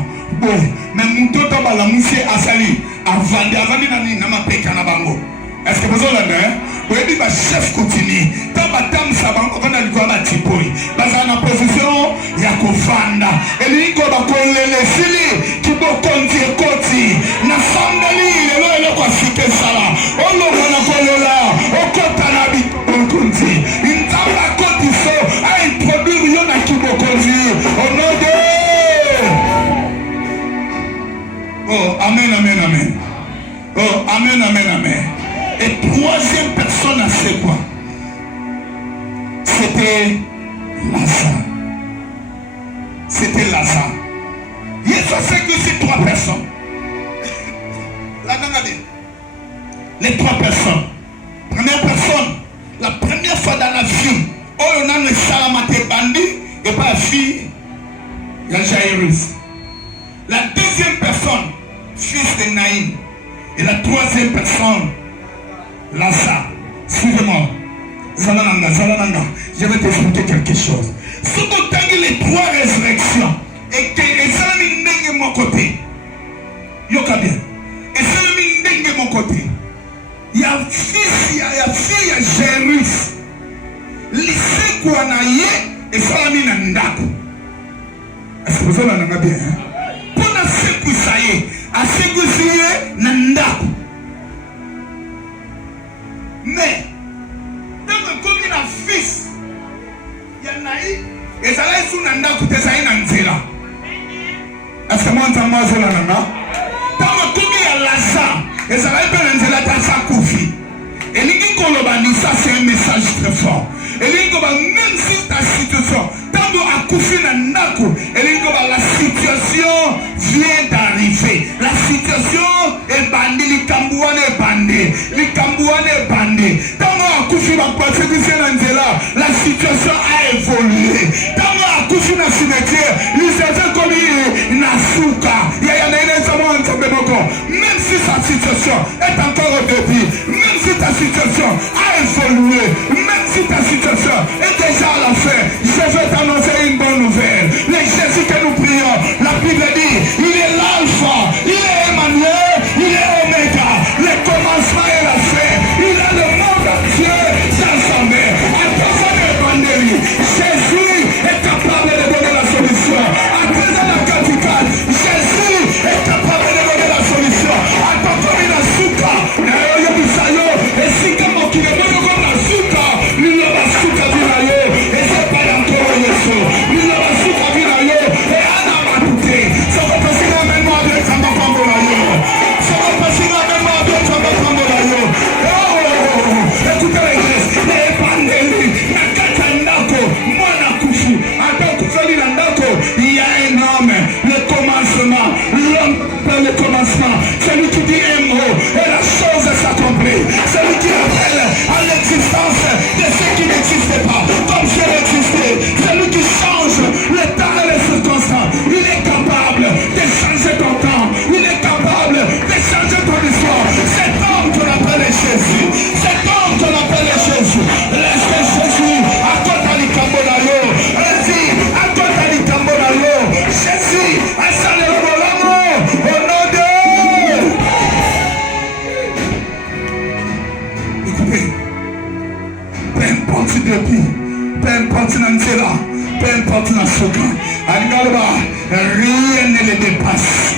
Bon, mais mon toto la mousse asali. Avant de nama peka na bango. Est-ce que vous avez un oui, le chef continue. Dans ma table, ça va encore dans le coin de Tipoi. Dans la position, il y a Kofanda. Et lui, il y a les filles qui vont continuer. Oh, amen, amen, amen. Et troisième personne, c'est quoi? C'était Lazare. C'était Lazare. Il y a 53 personnes. Les 3 personnes. Première personne, la première fois dans la vie, on a le salamate bandit et pas la fille, il y a Jairus. La deuxième personne, fils de Naïm. Et la troisième personne, Lazare. Suivez-moi. Zalananga, Zalananga. Je vais t'expliquer quelque chose. Si vous avez les 3 résurrections, et que ça n'est pas mon côté, yoka bien. Et ça n'est pas mon côté. Il y a fils, il y a fille, il y a Jairus. Lycée quoi naïe et ça n'est pas ndako. Est-ce que vous avez bien? Pour la secoue ça y est, à secouer ndako. Mais comme il a fils, il y a naïe et ça là sous ndako te ça y est nzela. Est-ce que moi entends moi ça là nana? Tant que il y a Lazare et ça là il peut nzela ta sa koufi. Et l'iki kolobani ça c'est un message très fort. Et l'iki même si ta situation tant que akoufi nandako et l'iki la situation vient d'arriver. La situation est bandée, les Cambouane est bandé, les Cambouane est bandé. Tant que akoufi va passer que c'est nzela, la situation a évolué. Tant que akoufi na cimetière, les gens comme il nasuka, il y a même si sa situation est encore au début, même si ta situation a évolué, même si ta situation est déjà à la fin, je vais t'annoncer une bonne nouvelle. Le Jésus que nous prions, la Bible dit, il est l'alpha, il est Emmanuel, il est Oméga, le commencement et la fin, il a le monde entier dans sa main. À personne n'est bandé. Jésus est capable de donner la solution. À présent la capitale, Jésus est capable de donner la solution. À Tokomi na suka, na yoyo bisayo, et si comme qui ne veut pas la suka, il a la suka binayo, et c'est pas encore Yesu. Il a la suka binayo, et Anna m'a douté. Ça va passer la même mort avec Samba Pambolayo. Ça va passer la même mort avec Samba Pambolayo. Oh, écoutez l'église, les pandémies, la katandako, moi na kufu, attends kufeli landako, il y a un homme, le commencement, l'homme par le commencement, celui qui dit un mot, et la chose s'accomplit, celui qui appelle à l'existence de ce qui n'existait pas, comme si elle existait, celui qui change le temps et les circonstances, il est capable de changer ton temps, il est capable de changer ton histoire. Cet homme qu'on appelle Jésus, cet homme qu'on appelle Jésus, laisse Jésus à côté du Cambonayo, vas-y, à côté du Cambonayo, Jésus, à Salerolamo, au nom de... Écoutez, peu importe depuis, peu importe Nanzela, peu importe Nasuka, rien ne les dépasse.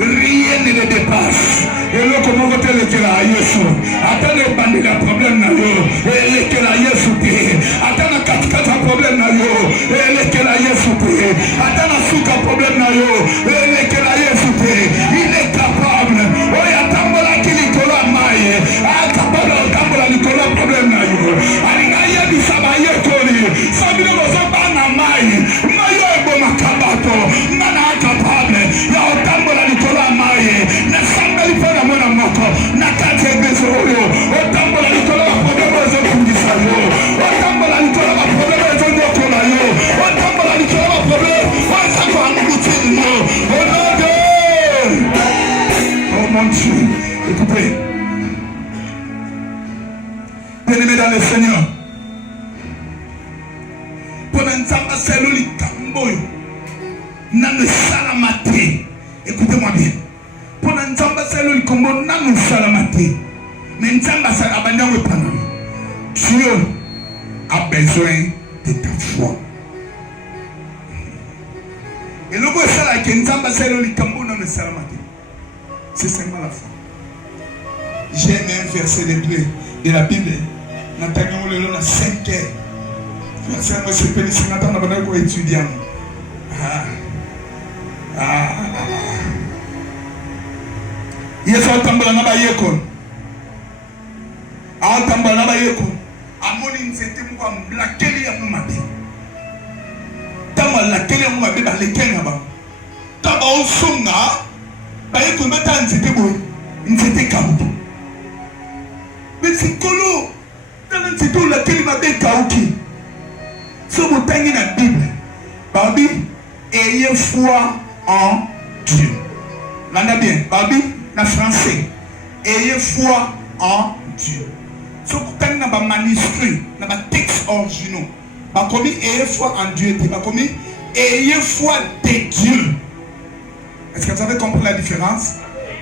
Rien ne les dépasse. Et là, comment vous avez le à Yesu? Attendez, bandit le problème na yo. Et le que la Yesu paye. Attendez, quatre problème na yo. Et le que la Yesu paye. Attendez, souka problème na yo. Et le que la Yesu paye. Il est capable. Oh, il y a tambola qui l'ikola maye. Ah, capable de tambola l'ikola problème na yo. Alingaye du sabaye kori. Sabine bozoba na maye. Mayo ebo makabato. Nana capable. Ya otambola l'ikola maye. Na sambeli pona mona moko. Na kate bezo yo. Otambola l'ikola problème zo kundisa yo. Otambola l'ikola problème zo ndokola yo. Otambola l'ikola problème. Osa ko ambuti yo. Onodo. Oh mon Dieu. Écoutez. Bien-aimés dans le Seigneur. Pendant Nzamba Seloli Kamboyo. Nanu salamate. Écoutez-moi bien. Pendant Nzamba Seloli Kamboyo. Nanu salamate. Mais Nzamba Salamate pendant. Dieu a besoin de ta foi. Et le mot c'est que Nzamba Seloli Kamboyo nanu salamate. C'est seulement la foi. J'ai un verset de la Bible. Nathalie le long à 5 heures. Verset moi c'est pénis Nathan na bana ko étudiant. Yesu atambula atambola na bayeko. Atambola na bayeko. Amoni nzete mwa lakeli ya mumabe. Tama lakeli ya mumabe ba lekenga ba. Taba osonga bayeko meta nzete boy. Nzete kauki. Besikolo tana nzete lakeli mabe kauki. So motangi na Bible. Babi, ayez foi en Dieu. L'anda bien. Babi, na français. Ayez foi en Dieu. So motangi na ba manuscrit, na ba texte originaux. Ba komi ayez foi en Dieu. Ba komi ayez foi de Dieu. Est-ce que vous avez compris la différence?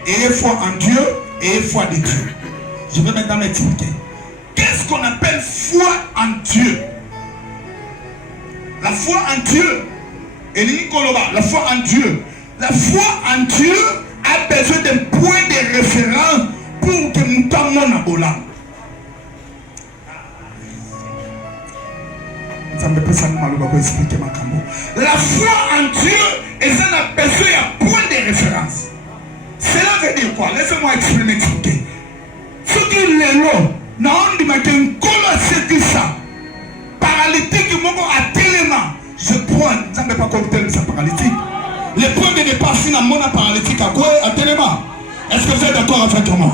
Ayez foi en Dieu, ayez foi de Dieu. Je vais maintenant m'expliquer. Qu'est-ce qu'on appelle foi en Dieu? La foi en Dieu. La foi en Dieu. La foi en Dieu a besoin d'un point de référence pour que nous t'amènions à Bola. La foi en Dieu et ça a besoin d'un point de référence. Cela veut dire quoi? Laissez-moi expliquer. Ce qui est là, non, on dit que c'est ça. Paralytique, je prends, ça ne peut pas compter ça paralytique. Le point de départ, si la mona paralytique à quoi? À Téléma. Est-ce que vous êtes d'accord avec moi?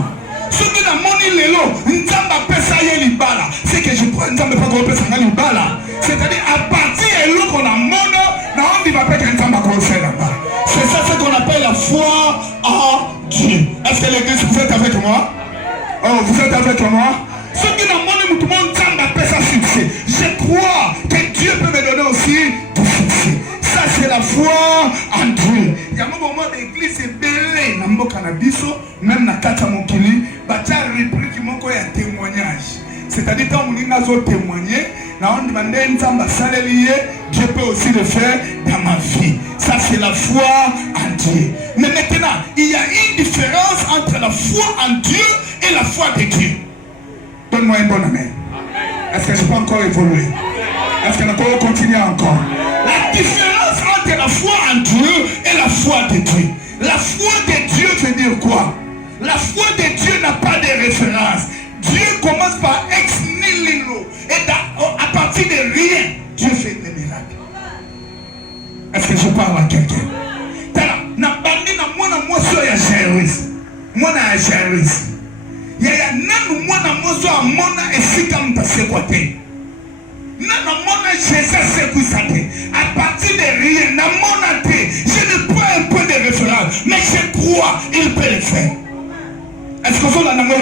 Ce qui est moni lelo, n'zamba pesa yelibala. C'est que je prends, n'zamba pas compter ça yelibala. C'est-à-dire à partir de là qu'on a mono, na on dit va pas que n'zamba compter là-bas. C'est ça ce qu'on appelle la foi en Dieu. Est-ce que l'église, vous êtes avec moi? Oh, vous êtes avec moi? Ce qui n'a pas tout le monde appelle ça succès. Je crois que Dieu peut me donner aussi du succès. Ça c'est la foi en Dieu. Il y a un moment d'église est belé dans mon cannabiso, même dans Kata Mokili, bâtir réplique qui m'ont un témoignage. C'est-à-dire quand on a témoigné, on demande Dieu peut aussi le faire dans ma vie. Ça c'est la foi en Dieu. Mais maintenant, il y a une différence entre la foi en Dieu et la foi de Dieu. Donne-moi un bon amen. Est-ce que je peux encore évoluer? Est-ce que je peux continuer encore? La différence entre la foi en Dieu et la foi de Dieu. La foi de Dieu veut dire quoi? La foi de Dieu n'a pas de référence. Dieu commence par ex nihilo. Et à partir de rien, Dieu fait des miracles. Est-ce que je parle à quelqu'un? Yaya nanu mwana mozo amona esika mpase kwa te. Nanu mona Jésus sekusate. À partir de rien, na mona te. Je ne prends un peu de référence, mais je crois il peut le faire. Est-ce que vous l'avez dit?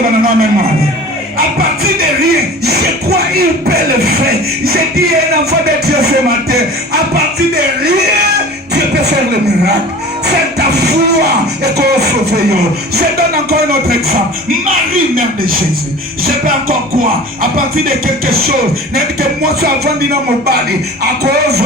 À partir de rien, je crois il peut le faire. J'ai dit à un enfant de Dieu ce matin, à partir de rien, Dieu peut faire le miracle. C'est ta foi et qu'on sauve. Je donne encore un autre exemple. Marie, mère de Jésus. Je peux encore quoi? À partir de quelque chose. Même que moi, je suis vendu dans mon bali. À cause de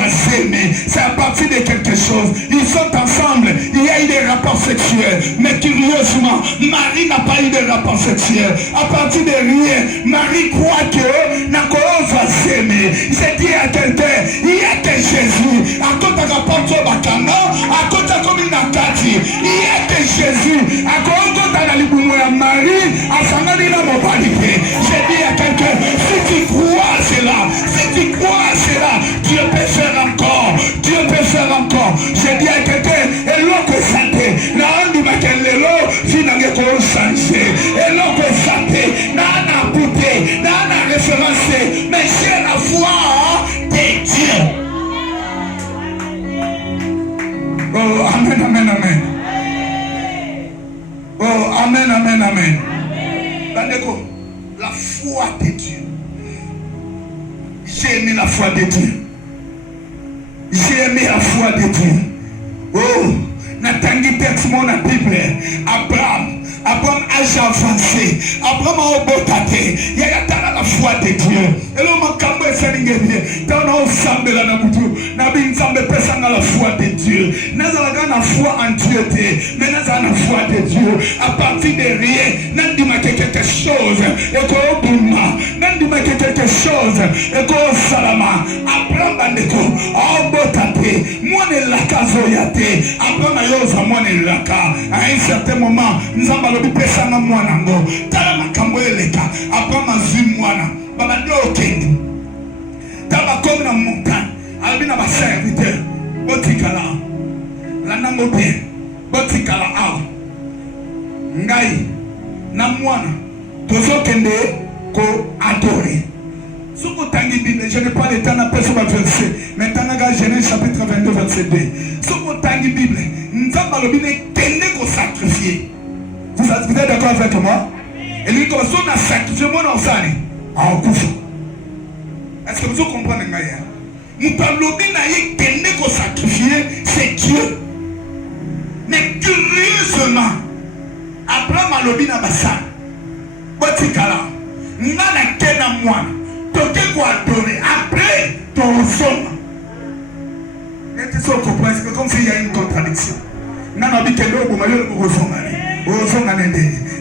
c'est à partir de quelque chose. Ils sont ensemble. Il y a eu des rapports sexuels. Mais curieusement, Marie n'a pas eu de rapports sexuels. À partir de rien, Marie croit que n'a cause de s'aimer. Je dis à quelqu'un, il y a que Jésus. À cause de rapport sur Bacana, à cause de comme il n'a qu'à dire, il y a que Jésus. À cause de la libre Marie, à Sangali n'a pas dit. Je dis à quelqu'un, si tu crois cela, si tu crois cela, Dieu peut faire encore. Dieu peut faire encore. Je dis à quelqu'un, et l'autre santé, n'a dit ma quelle l'eau, si n'a pas changé. Et l'autre santé, n'a pouté, n'a référencé, mais c'est la foi de Dieu. Oh, amen, amen, amen. Oh, amen, amen, amen. La foi de Dieu. J'ai aimé la foi de Dieu. J'ai aimé la foi de Dieu. Oh, Natangi texte mon Bible. Abraham âge avancé. Abraham a obotate. Il y a la foi de Dieu. Et là, on m'a fait dans nos ensemble là, la foi de Dieu. Nous avons la foi en Dieu. Mais nous avons la foi de Dieu. À partir de rien, nous avons quelque chose. Et qu'on a andima quelque chose et ko salama Abraham bandeko obotate mwana lakazo yate Abraham yoza mwana laka à un certain moment nzamba lobi pesa na mwana ngo tala makambo eleka Abraham azwi mwana baba dokende taba comme na montagne albina ba serviteur botikala la nango bien botikala awa ngai na mwana tozokende ko adorer. Soko tangi Bible, je n'ai pas le temps d'appeler sur le verset. Maintenant, Genèse chapitre 22, verset 2. Soko tangi Bible, nzamba lobine kende ko sacrifier. Vous êtes d'accord avec moi? Et lui, comme ça, on a sacrifié moi dans ça. En couche. Est-ce que vous comprenez? Nous parlons bien kende ko sacrifier, c'est Dieu. Mais curieusement, Abraham a lobby na basa. Botikala. Nana kena mwana. Toke kwa adoré. Après, ton son. Et tu comprends, c'est comme s'il y a une contradiction. Nana bikelo bumayo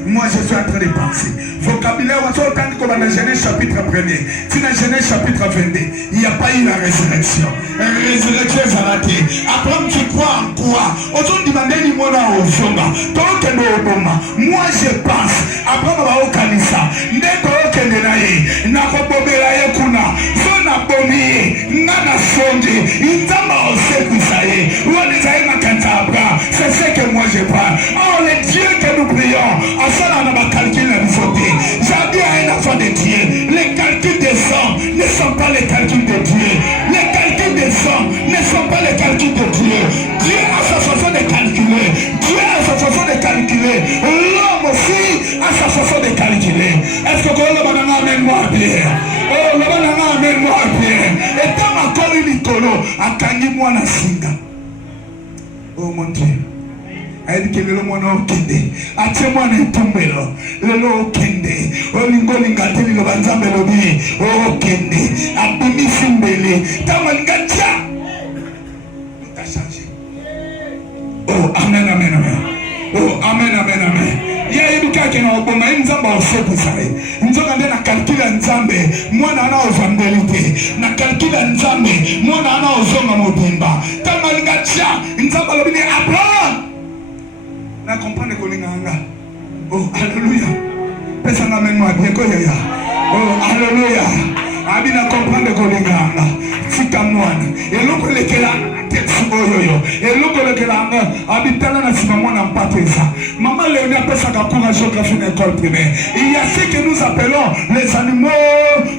moi je suis en train de penser. Vocabulaire, on s'entend comme dans Genèse chapitre 1er. Si dans Genèse chapitre 22, il n'y a pas eu la résurrection. La résurrection est arrêtée. Après, tu crois en quoi? Aujourd'hui, demandez moi au Zonga. Moi je pense. Après, on va au Kanisa. Neko Kendenaye. Nakobobelaye kuna. Zona bomiye. Nana sonde. Intama osekusaye. Walizaye makantabra. C'est ce que moi je parle. Oh, le Dieu que nous prions. On va calculer la beauté. J'ai dit à un enfant de Dieu, les calculs des hommes ne sont pas les calculs de Dieu. Les calculs des hommes ne sont pas les calculs de Dieu. Dieu a sa façon de calculer. Dieu a sa façon de calculer. L'homme aussi a sa façon de calculer. Est-ce que le banana amène-moi bien? Oh, le banana amène-moi bien. Et dans ma colle Nicolo, à Kangi-moi na singa. Oh mon Dieu. Aïe le mwana okende atie mwana etumbelo lelo okende olingolinga teli lo banzambe lobi okende abimisi mbele tamalingati tout a changé. Oh amen amen amen. Oh amen amen amen. Ya ibika kena obonga nzamba osekusaye nzoka nde na calcula nzambe mwana ana ozambelite na calcula nzambe mwana ana ozonga mobimba tamalingati nzamba lobi Abraham na comprendre que l'inganga. Oh, alléluia. Personne n'amène moi bien que ya. Oh, alléluia. Abina comprendre que l'inganga. Fika mwana. Et l'on peut l'éclair. Oyoyo. Et l'on peut l'éclair. Habitana na sima mwana mpateza. Maman Léonie appelle ça la géographie de l'école primaire. Il y a ce que nous appelons les animaux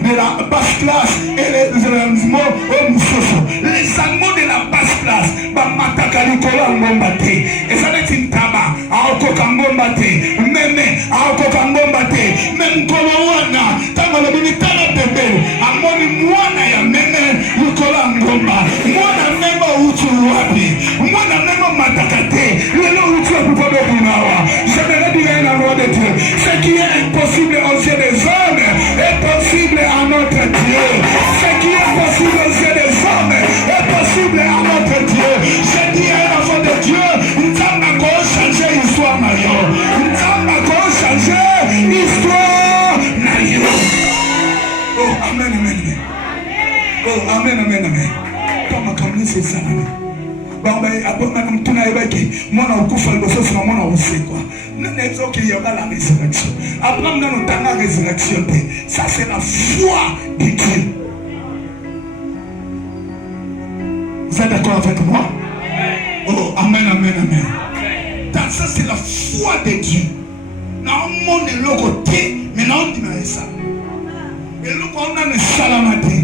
de la basse classe et les animaux au moussoso. Les animaux de la basse classe. Bamataka Nicolas Ngombate. Et ça n'est une taba. Aokoka Ngombate. Meme. Aokoka Ngombate. Même Kolowana. Tamalabini Tana Tebe. Amoni Mwana ya Meme. Nicolas Ngomba. Mwana Meme Utu Wapi. Mwana Meme Matakate. Lelo Utu Wapi Podo Bunawa. J'aimerais dire un endroit de Dieu. Ce qui est impossible aux yeux des hommes est possible à notre Dieu. Ce qui est possible aux yeux des hommes est possible à notre Dieu. Je dis à un enfant de Dieu, nous avons changer l'histoire Mario. Nous avons changer l'histoire Mario. Oh, amen, amen, amen. Oh, amen, amen, amen. Comme c'est ça. Mwana ukufa liboso na mwana usekwa. N'est pas qu'il y aura la résurrection. Abraham n'a pas la résurrection. Ça c'est la foi de Dieu. Vous êtes d'accord avec moi? Oh, amen, amen, amen. Donc ça c'est la foi de Dieu. Na monde le côté, mais na on dit ça. Et le quoi on a le salamate.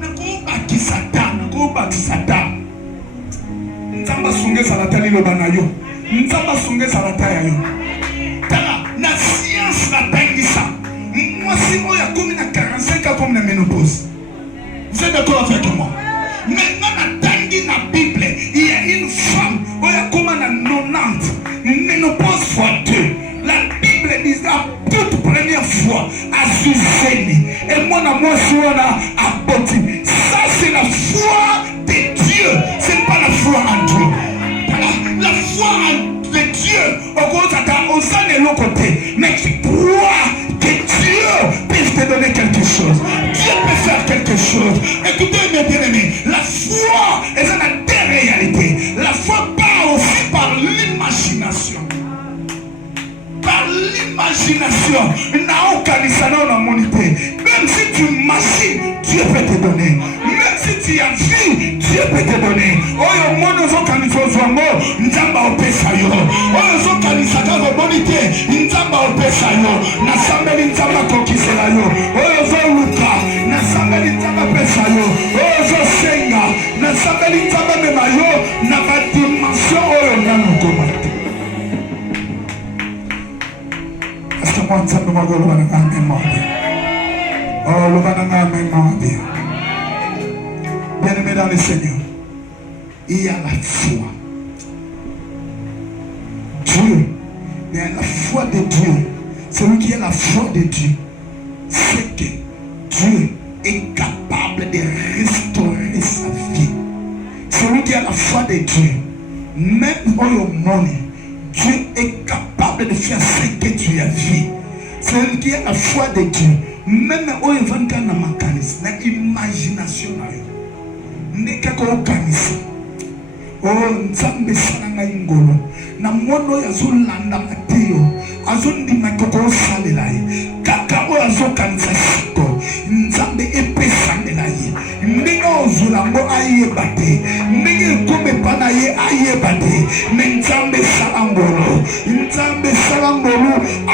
Na ko baki Satan, ko baki Satan. Nzamba sunge salatali lo banayo. Nzamba sunge salataya yo. Tala na science la tangisa. Moi si moi ya comme na 45 ans comme na ménopause. Vous êtes d'accord avec moi? Maintenant na tangi na Bible, il y a une femme oya comme na 90 ménopause fois 2. La Bible dit la toute première fois à Suzanne et moi si on a aboti. Ça c'est la foi de Dieu, c'est pas la foi en Dieu. La foi en Dieu, au sein de l'autre côté, mais tu crois que Dieu peut te donner quelque chose. imagination, même si tu imagines, Dieu peut te donner. Même si tu as vu, Dieu peut te donner. Oh, mon ozo kanisa zongo, nzamba opesa yo. Oh, ozo kanisa kazo bonite, nzamba opesa yo. Nasambeli nzamba kokisela yo. Oh, ozo luka, nasambeli nzamba pesa yo. Oh, ozo senga, nasambeli nzamba mema yo. Na ba dimension oyo nanu komate. Est-ce que moi nzamba magolo bana amen mo? Oh, le bana amen mo bien. Bien-aimé dans le Seigneur, il y a la foi. Dieu, mais la foi de Dieu, celui qui a la foi de Dieu, c'est que Dieu est capable de restaurer sa vie. Celui qui a la foi de Dieu, même au monde, Dieu est capable de faire ce que tu as vu. Celui qui a la foi de Dieu, même au événement na makanis, na imagination na yo. Nekako okanisa nzambe salanga ingolo na mono yazolanda mateyo azondima koko osalela ye kaka oyo azokanisa siko nzambe epesandela ye ndenge ozolango ayeba te ndenge ekomepa na ye ayeba te me nzambe sala ngolo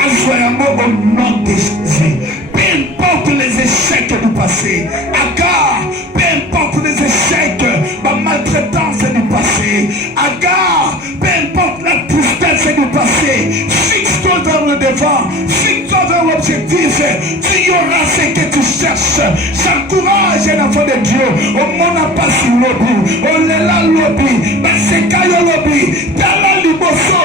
azwa yango au nom de Jésus. Peu importe les échecs du passé, Agar, peu importe les échecs, ma maltraitance du passé, Agar, peu importe la tristesse du passé, fixe-toi dans le devant, fixe-toi dans l'objectif, tu y auras ce que tu cherches. J'encourage un enfant de Dieu, au monde n'a pas si lobby, au lela lobby, basekayo lobby, tala liboso,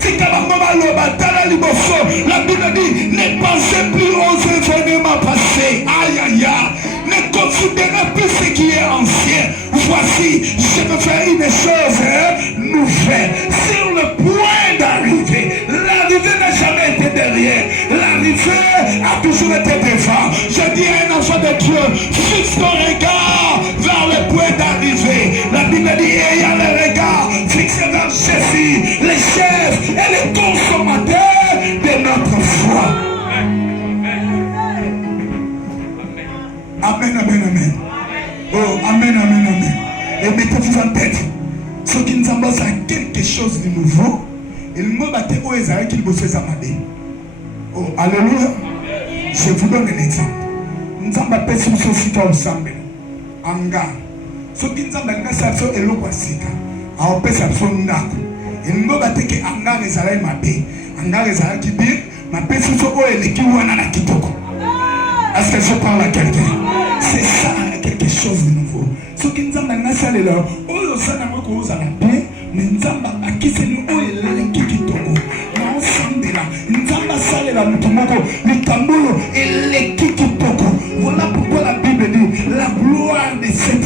tikabangoma loba, tala liboso. La Bible dit, ne pensez plus aux événements passés. Aïe aïe aïe. Ne considérez plus ce qui est ancien. Voici, je vais faire une chose nouvelle. Sur le point d'arriver. L'arrivée n'a jamais été derrière. L'arrivée a toujours été devant. Je dis à un enfant de Dieu, fixe ton regard vers le point d'arrivée. La Bible dit, ayant le regard fixé vers Jésus, le chef et le consommateur de notre foi. Amen, amen, amen. Oh, amen, amen, amen. Et mettez-vous en tête, ceux qui nous embrassent à quelque chose de nouveau, et le mot bâté au Ezra qu'il vous fait amadé. Oh, alléluia. Je vous donne un exemple. Nous avons appelé ce site ensemble. Anga. Ceux qui nous embrassent à ça, et l'eau sika. A opé ça son nako. Et le mot bâté que anga les arrêts mabé. Anga les arrêts qui dit, ma personne est les qui ou anana kitoko. Est-ce que je parle à quelqu'un? C'est ça, quelque chose de nouveau. Ce qui nous a maintenant salé là, oh, ça n'a pas causé la paix, mais nous avons acquis nous, oh, les qui toko. Ensemble là, nous avons salé là, le tambour et les qui toko. Voilà pourquoi la Bible dit la gloire de cette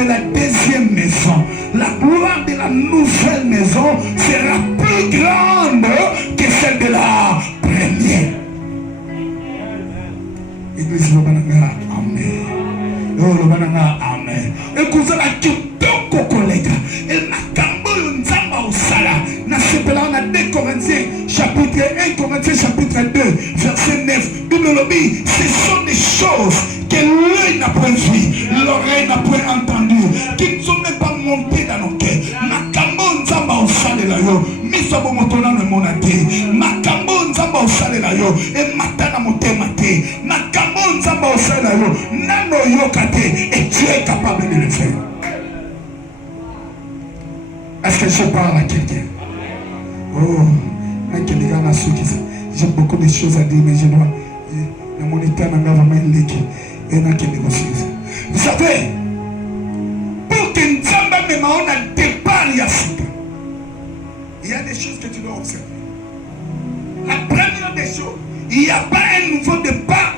de la deuxième maison, la gloire de la nouvelle maison sera plus grande que celle de la première. Église Lobananga, amen. Oh Lobananga, amen. Et que vous avez kitoko collègue. Et la cambo nzamba osala. Na sepela on a 2 Corinthiens chapitre 1 Corinthiens chapitre 2 verset 9. Bible lobby, ce sont des choses que l'œil n'a point vu, l'oreille n'a point entendu, qui ne sont même pas montées dans nos cœurs. Na cambo nzamba osala la yo. Miso bomotona ne monate. Ma cambo nzamba osala la yo. Et matana motema te. Na cambo nzamba osala yo. Nano yokate. Et tu es capable de le faire. Est-ce que je parle à quelqu'un? Oh, j'ai beaucoup de choses à dire, mais je dois. Vous savez, pour que Nzamba me on a départ Yassika, il y a des choses que tu dois observer. La première des choses, il n'y a pas un nouveau départ.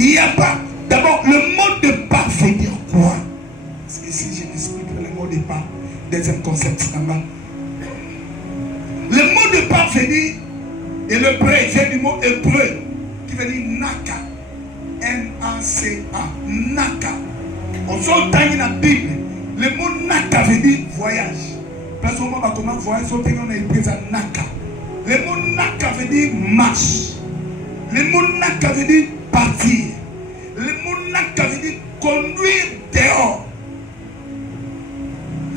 Il n'y a pas. D'abord, le mot départ veut dire quoi? Parce que si je m'explique le mot départ, deuxième concept, le mot départ veut dire, et le prêt vient du mot hébreu, qui veut dire naka. N-A-C-A. Naka. On sort dans la Bible. Le mot naka veut dire voyage. Parce que moi, comment voyage, on est présent naka. Le mot naka veut dire marche. Le mot naka veut dire partir. Le mot naka veut dire conduire dehors.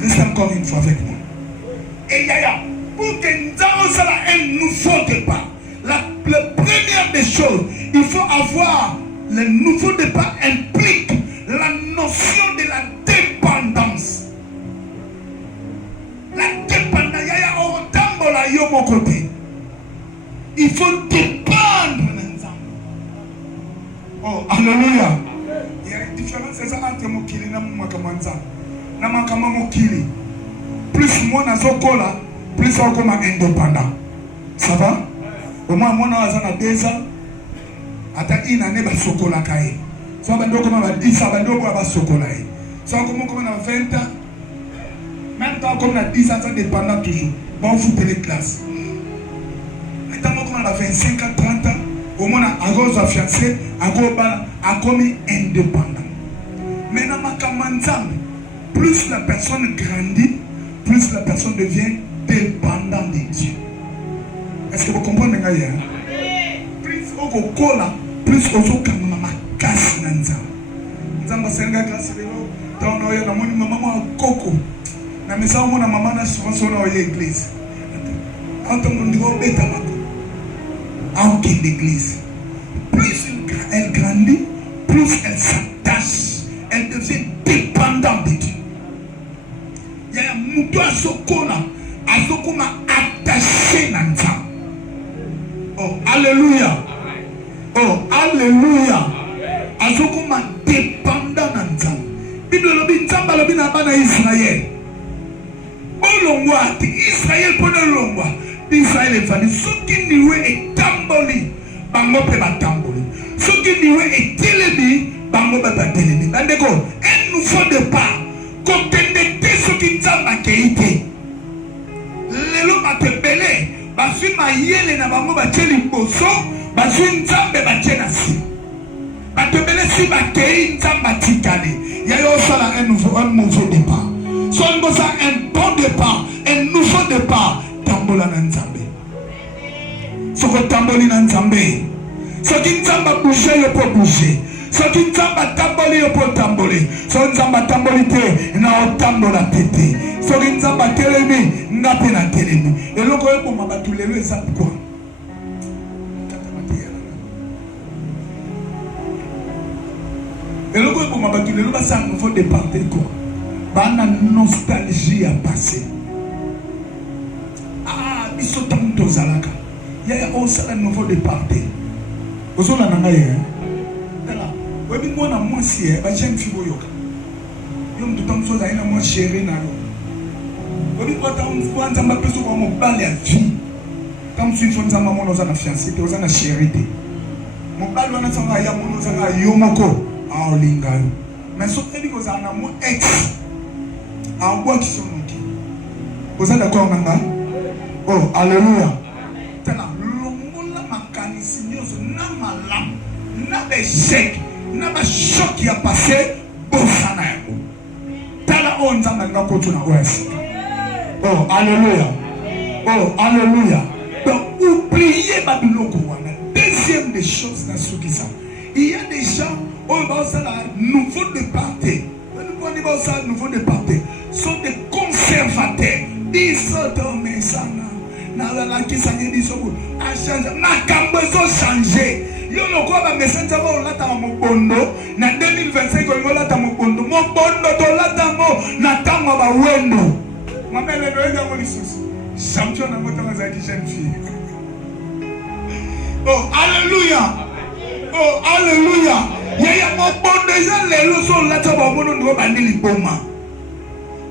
Reste encore une fois avec moi. Et yaya, pour que nous ayons un nouveau départ, la première des choses, il faut avoir le nouveau départ implique la notion de la dépendance. La dépendance, yaya, on tambola yo mon côté. Il faut dépendre. Oh, alléluia. Il y a une différence entre Mokili et Makamanza. Namakama Mokili. Plus moi na zokola, plus on comme indépendant. Ça va? Au moins moi na 2 ans. Ata ina ne ba sokola kai. So ba ndoko ma 10 ans ba ndoko ba sokola ai. So comme na 20 ans. Même temps comme na 10 ans ça dépendant toujours. Bon fout les classes. Maintenant comme na 25 ans 30 ans, au moins à cause de fiancé, à commis indépendant. Maintenant ma kamanzam, plus la personne grandit, plus la personne devient dépendante de Dieu. Est-ce que vous comprenez? Plus au cola, plus au comme ma casse nanza. Nzamba senga casse de l'eau. Dans nos na moni maman coco. Na mesa mona maman na souvent sur l'église. Quand on dit au bêta en l'église. Plus elle grandit, plus elle s'attache, elle devient dépendante de Dieu. Il y a un mouton à Sokona, à Sokoma attaché dans ça. Oh, alléluia. Oh, alléluia. À Sokoma dépendant dans ça. Bible lobi nzamba lobi na bana Israël. Bolongwa Israël pona longwa. Israël est venu. Ce qui niwe est tamboli, bango pe ba tamboli. Ce qui niwe est télébi, bango pe ba télébi. Bandeko, un nouveau départ. Kokende te ce qui nzamba keite. Lelo ba te belé, ba sui ma yele na bango ba teli boso, ba sui nzambe ba tena si. Ba te belé si ba kei nzamba tikali. Ya yo sala un nouveau départ. Soit un bon départ, un nouveau départ. Tambola na nzambe. Soko tamboli na nzambe. Soki nzamba bouger yo po bouger. Soki nzamba tamboli yo po tamboli. Soki nzamba tamboli te na otambola tete. Soki nzamba telemi ngape na telemi. Eloko yo ko mabatu lelo eza quoi? Eloko yo ko mabatu lelo ba sa nouveau départ quoi? Bana nostalgie à passer. Biso tam tozalaka. Yaya osala nouveau départ. Ozola na ngaye. Tala. Webi mwana mwasi ba jeune fille boyoka. Yo mtu tam soza ina mwa chérie na yo. Webi kwa tam kwanza mbapeso kwa mobali ya vie. Tam suifo nzamba mwana oza na fiancé te oza na chérie te. Mobali wana sanga ya mwana oza na yo moko a olinga yo. Mais so ebi koza na mo ex. A ngwa kisonoki. Oza d'accord nanga? Oh, alléluia. Tala, l'ongola makanisi nyoso na malam, na échec, na ba choc qui a passé, bosana yako. Tala on nzamba nga kotu na ouest. Oh, alléluia. Oh, alléluia. Donc, oubliez ma biloko wana. Deuxième des choses dans ce qui ça. Il y a des gens, on va ça là, nouveau départ. Nouveau départ. Sont des conservateurs. Ils sont dans mes sangs. Nala qui s'en est dit a changé. Makambo so changé. Yo no kwa ba messenger ba olata mo bondo na 2025 ko olata mo bondo to lata mo na tango ba wendo. Mamele no eza mo lisusu. Champion na moto za ki jeune fille. Oh alléluia. Oh alléluia. Yaya mo bondo eza lelo so lata ba mono ndo ba ndili boma.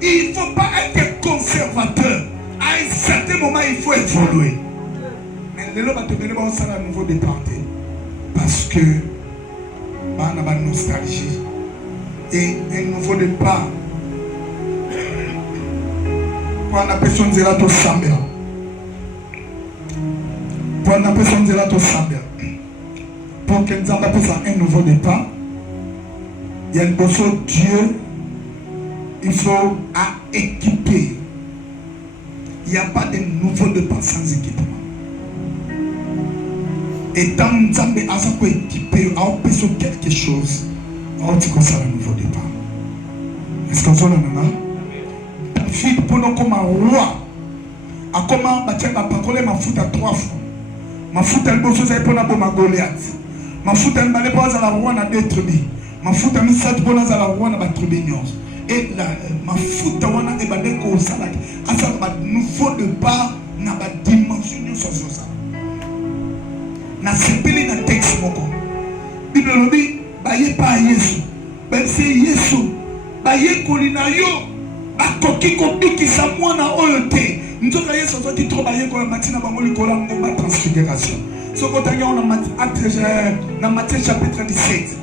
Il faut pas être conservateur. À un certain moment, il faut évoluer. Mais le va te donner un nouveau départ. Parce que on a une nostalgie. Et un nouveau départ. Pour la personne de la Sambia. Pour la personne de la Sambia. Pour que nous ayons un nouveau départ. Il y a une personne, Dieu, il faut équiper. Il n'y a pas de nouveau départ sans équipement. Et tant que Nzambe a équipé, a opéré quelque chose, on dit que ça un nouveau départ. Est-ce qu'on s'en a? David, pendant comme un roi, a comment bâtir la parole, m'a foutu à 3 fois. M'a foutu à l'beau chose pour la bombe à Goliath. M'a foutu à l'balé pour la roi à des tribus. M'a foutu à l'misat pour la roi à la tribu. Et ma foutu à l'wana et balé qu'on s'alak. À ça, un nouveau départ, n'a pas dimension sur ça. Na sepeli na texte moko Bible lobi ba ye pa Yesu ba se Yesu ba ye kolina yo ba koki ko bikisa mwana oyo te nzoka Yesu azoti trop ba ye ko matina bango likola ngomba transfiguration soko tanga on na Matthieu chapitre 17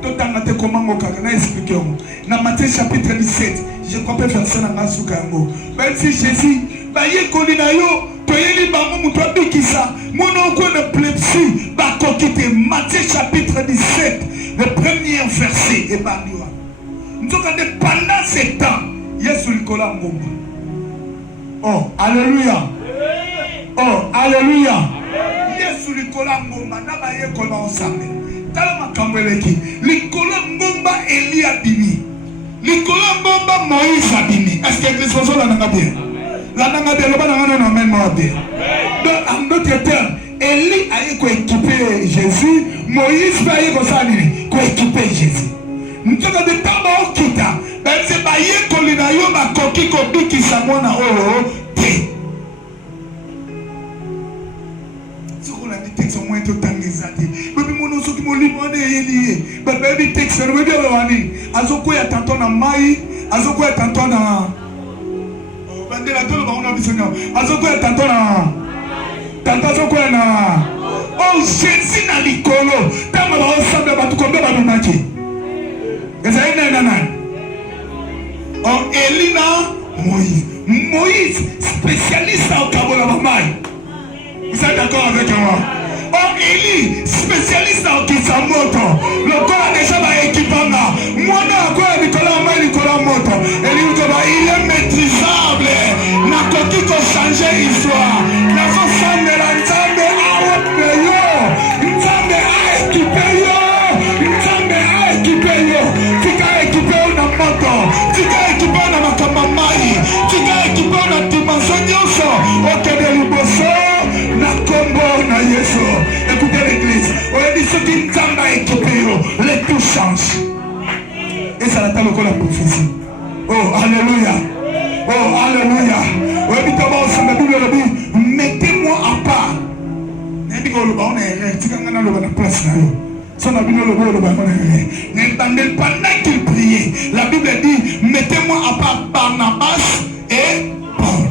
totanga te komango kaka na expliquer on na Matthieu chapitre 17 je crois pas verset na masuka yango ba se Jésus ba ye kolina yo toyeli bango muto abikisa mono ko na plepsi ba kokite Matthieu chapitre 17 le premier verset et bandiwa nzoka de pendant ce temps Yesu likola ngomba. Oh alléluia, oh alléluia. Yesu likola ngomba na ba ye ko na ensemble tala makambo eleki likola ngomba Elia bimi likola ngomba Moïse abimi. Est-ce que Christ soit là na bien? La nanga de l'oba nanga non amène moi bien. Donc en d'autres termes, Élie a équipé Jésus, Moïse va équiper Jésus. Nous sommes de temps au kita, ben c'est pas y kolina yo ma koki kobi ki samona oro te. Si on a dit texte au moins tout tangizati. Baby mono so ki mo libre de Élie. Baby texte no be lo wani. Azoko ya tanto na mai, azoko ya tanto na bandela tolo ba ona bisonya azoko ya tanto na tanta azoko na oh Jésus na likolo tama ba ensemble ba tukombe ba bimaki eza ina na oh Elina Moïse spécialiste au kabola mamai. Vous êtes d'accord avec moi? Oh Élie spécialiste au kisamoto le corps déjà ba équipanga mwana kwa Nicolas mai Nicolas moto Élie ko il est maîtrisable na koki ko changer histoire na so sande la Nzambe awope yo Nzambe a équipé yo tika équipé na moto tika équipé na makamba mai tika équipé na dimension nyonso okende liboso na kombo na Yesu. Écoutez l'église, on dit ce qui Nzambe a équipé yo les tout change et ça l'attend encore la prophétie. Oh alléluia, oh alléluia. Mettez-moi à part. Pendant qu'il priait, la Bible dit mettez-moi à part Barnabas et Paul.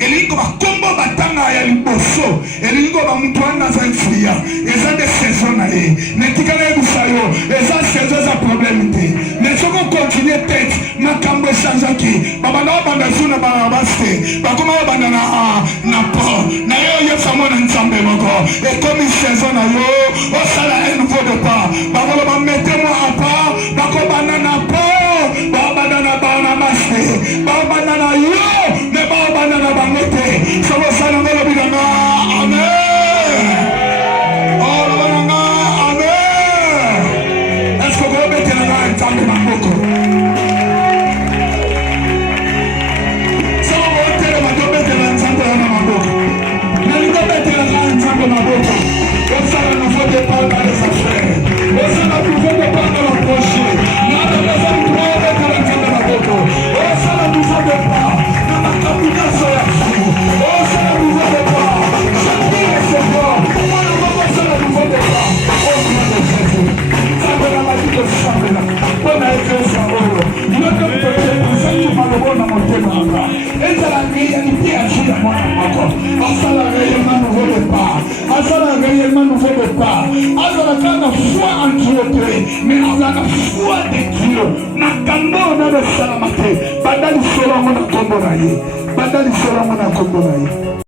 Elingo bakombo batanga ya liboso elingo ba mutu wana za infria eza de saison na ye netikala ebusayo eza saison za problème te mais soko continuer tête makambo changeaki baba na banda zuna ba baste bakoma banda na Paul na yo yo famona Nzambe moko et comme saison na yo o sala un nouveau départ baba ba mettez-moi à part bakoba na Paul baba na Barnabas baba na yo ne baba na bangote solo sana ngolo bidanga amen. Oh bidanga amen. Est-ce que vous mettez la main Nzambe maboko? Solo vous mettez la main Nzambe maboko. Nalingo mettez la main Nzambe maboko. Comme ça nous faut dépendre dans les affaires. Comme ça nous faut dépendre dans le projet. Nada pesa mtuwa mettez la Nzambe maboko. Comme ça nous faut dépendre dans la capitale ya Mungu. Oh ça nous faut dépendre. Chacun est ce corps. Moi nous faut ça nous faut dépendre. Oh nom de Jésus. Ça me la magie de Sambé là. Bonne église oro. Nous comme peut-être nous sommes malheureux dans mon témoin. Et ça la réalité à Dieu moi encore. Ah ça la réellement nouveau départ. Ah ça la réellement nouveau départ. Ah ça la grande foi en Dieu. Mais on a la foi de Dieu. Makambo na de salamate. Badali solo mona kombo na ye. Badali solo mona kombo na ye.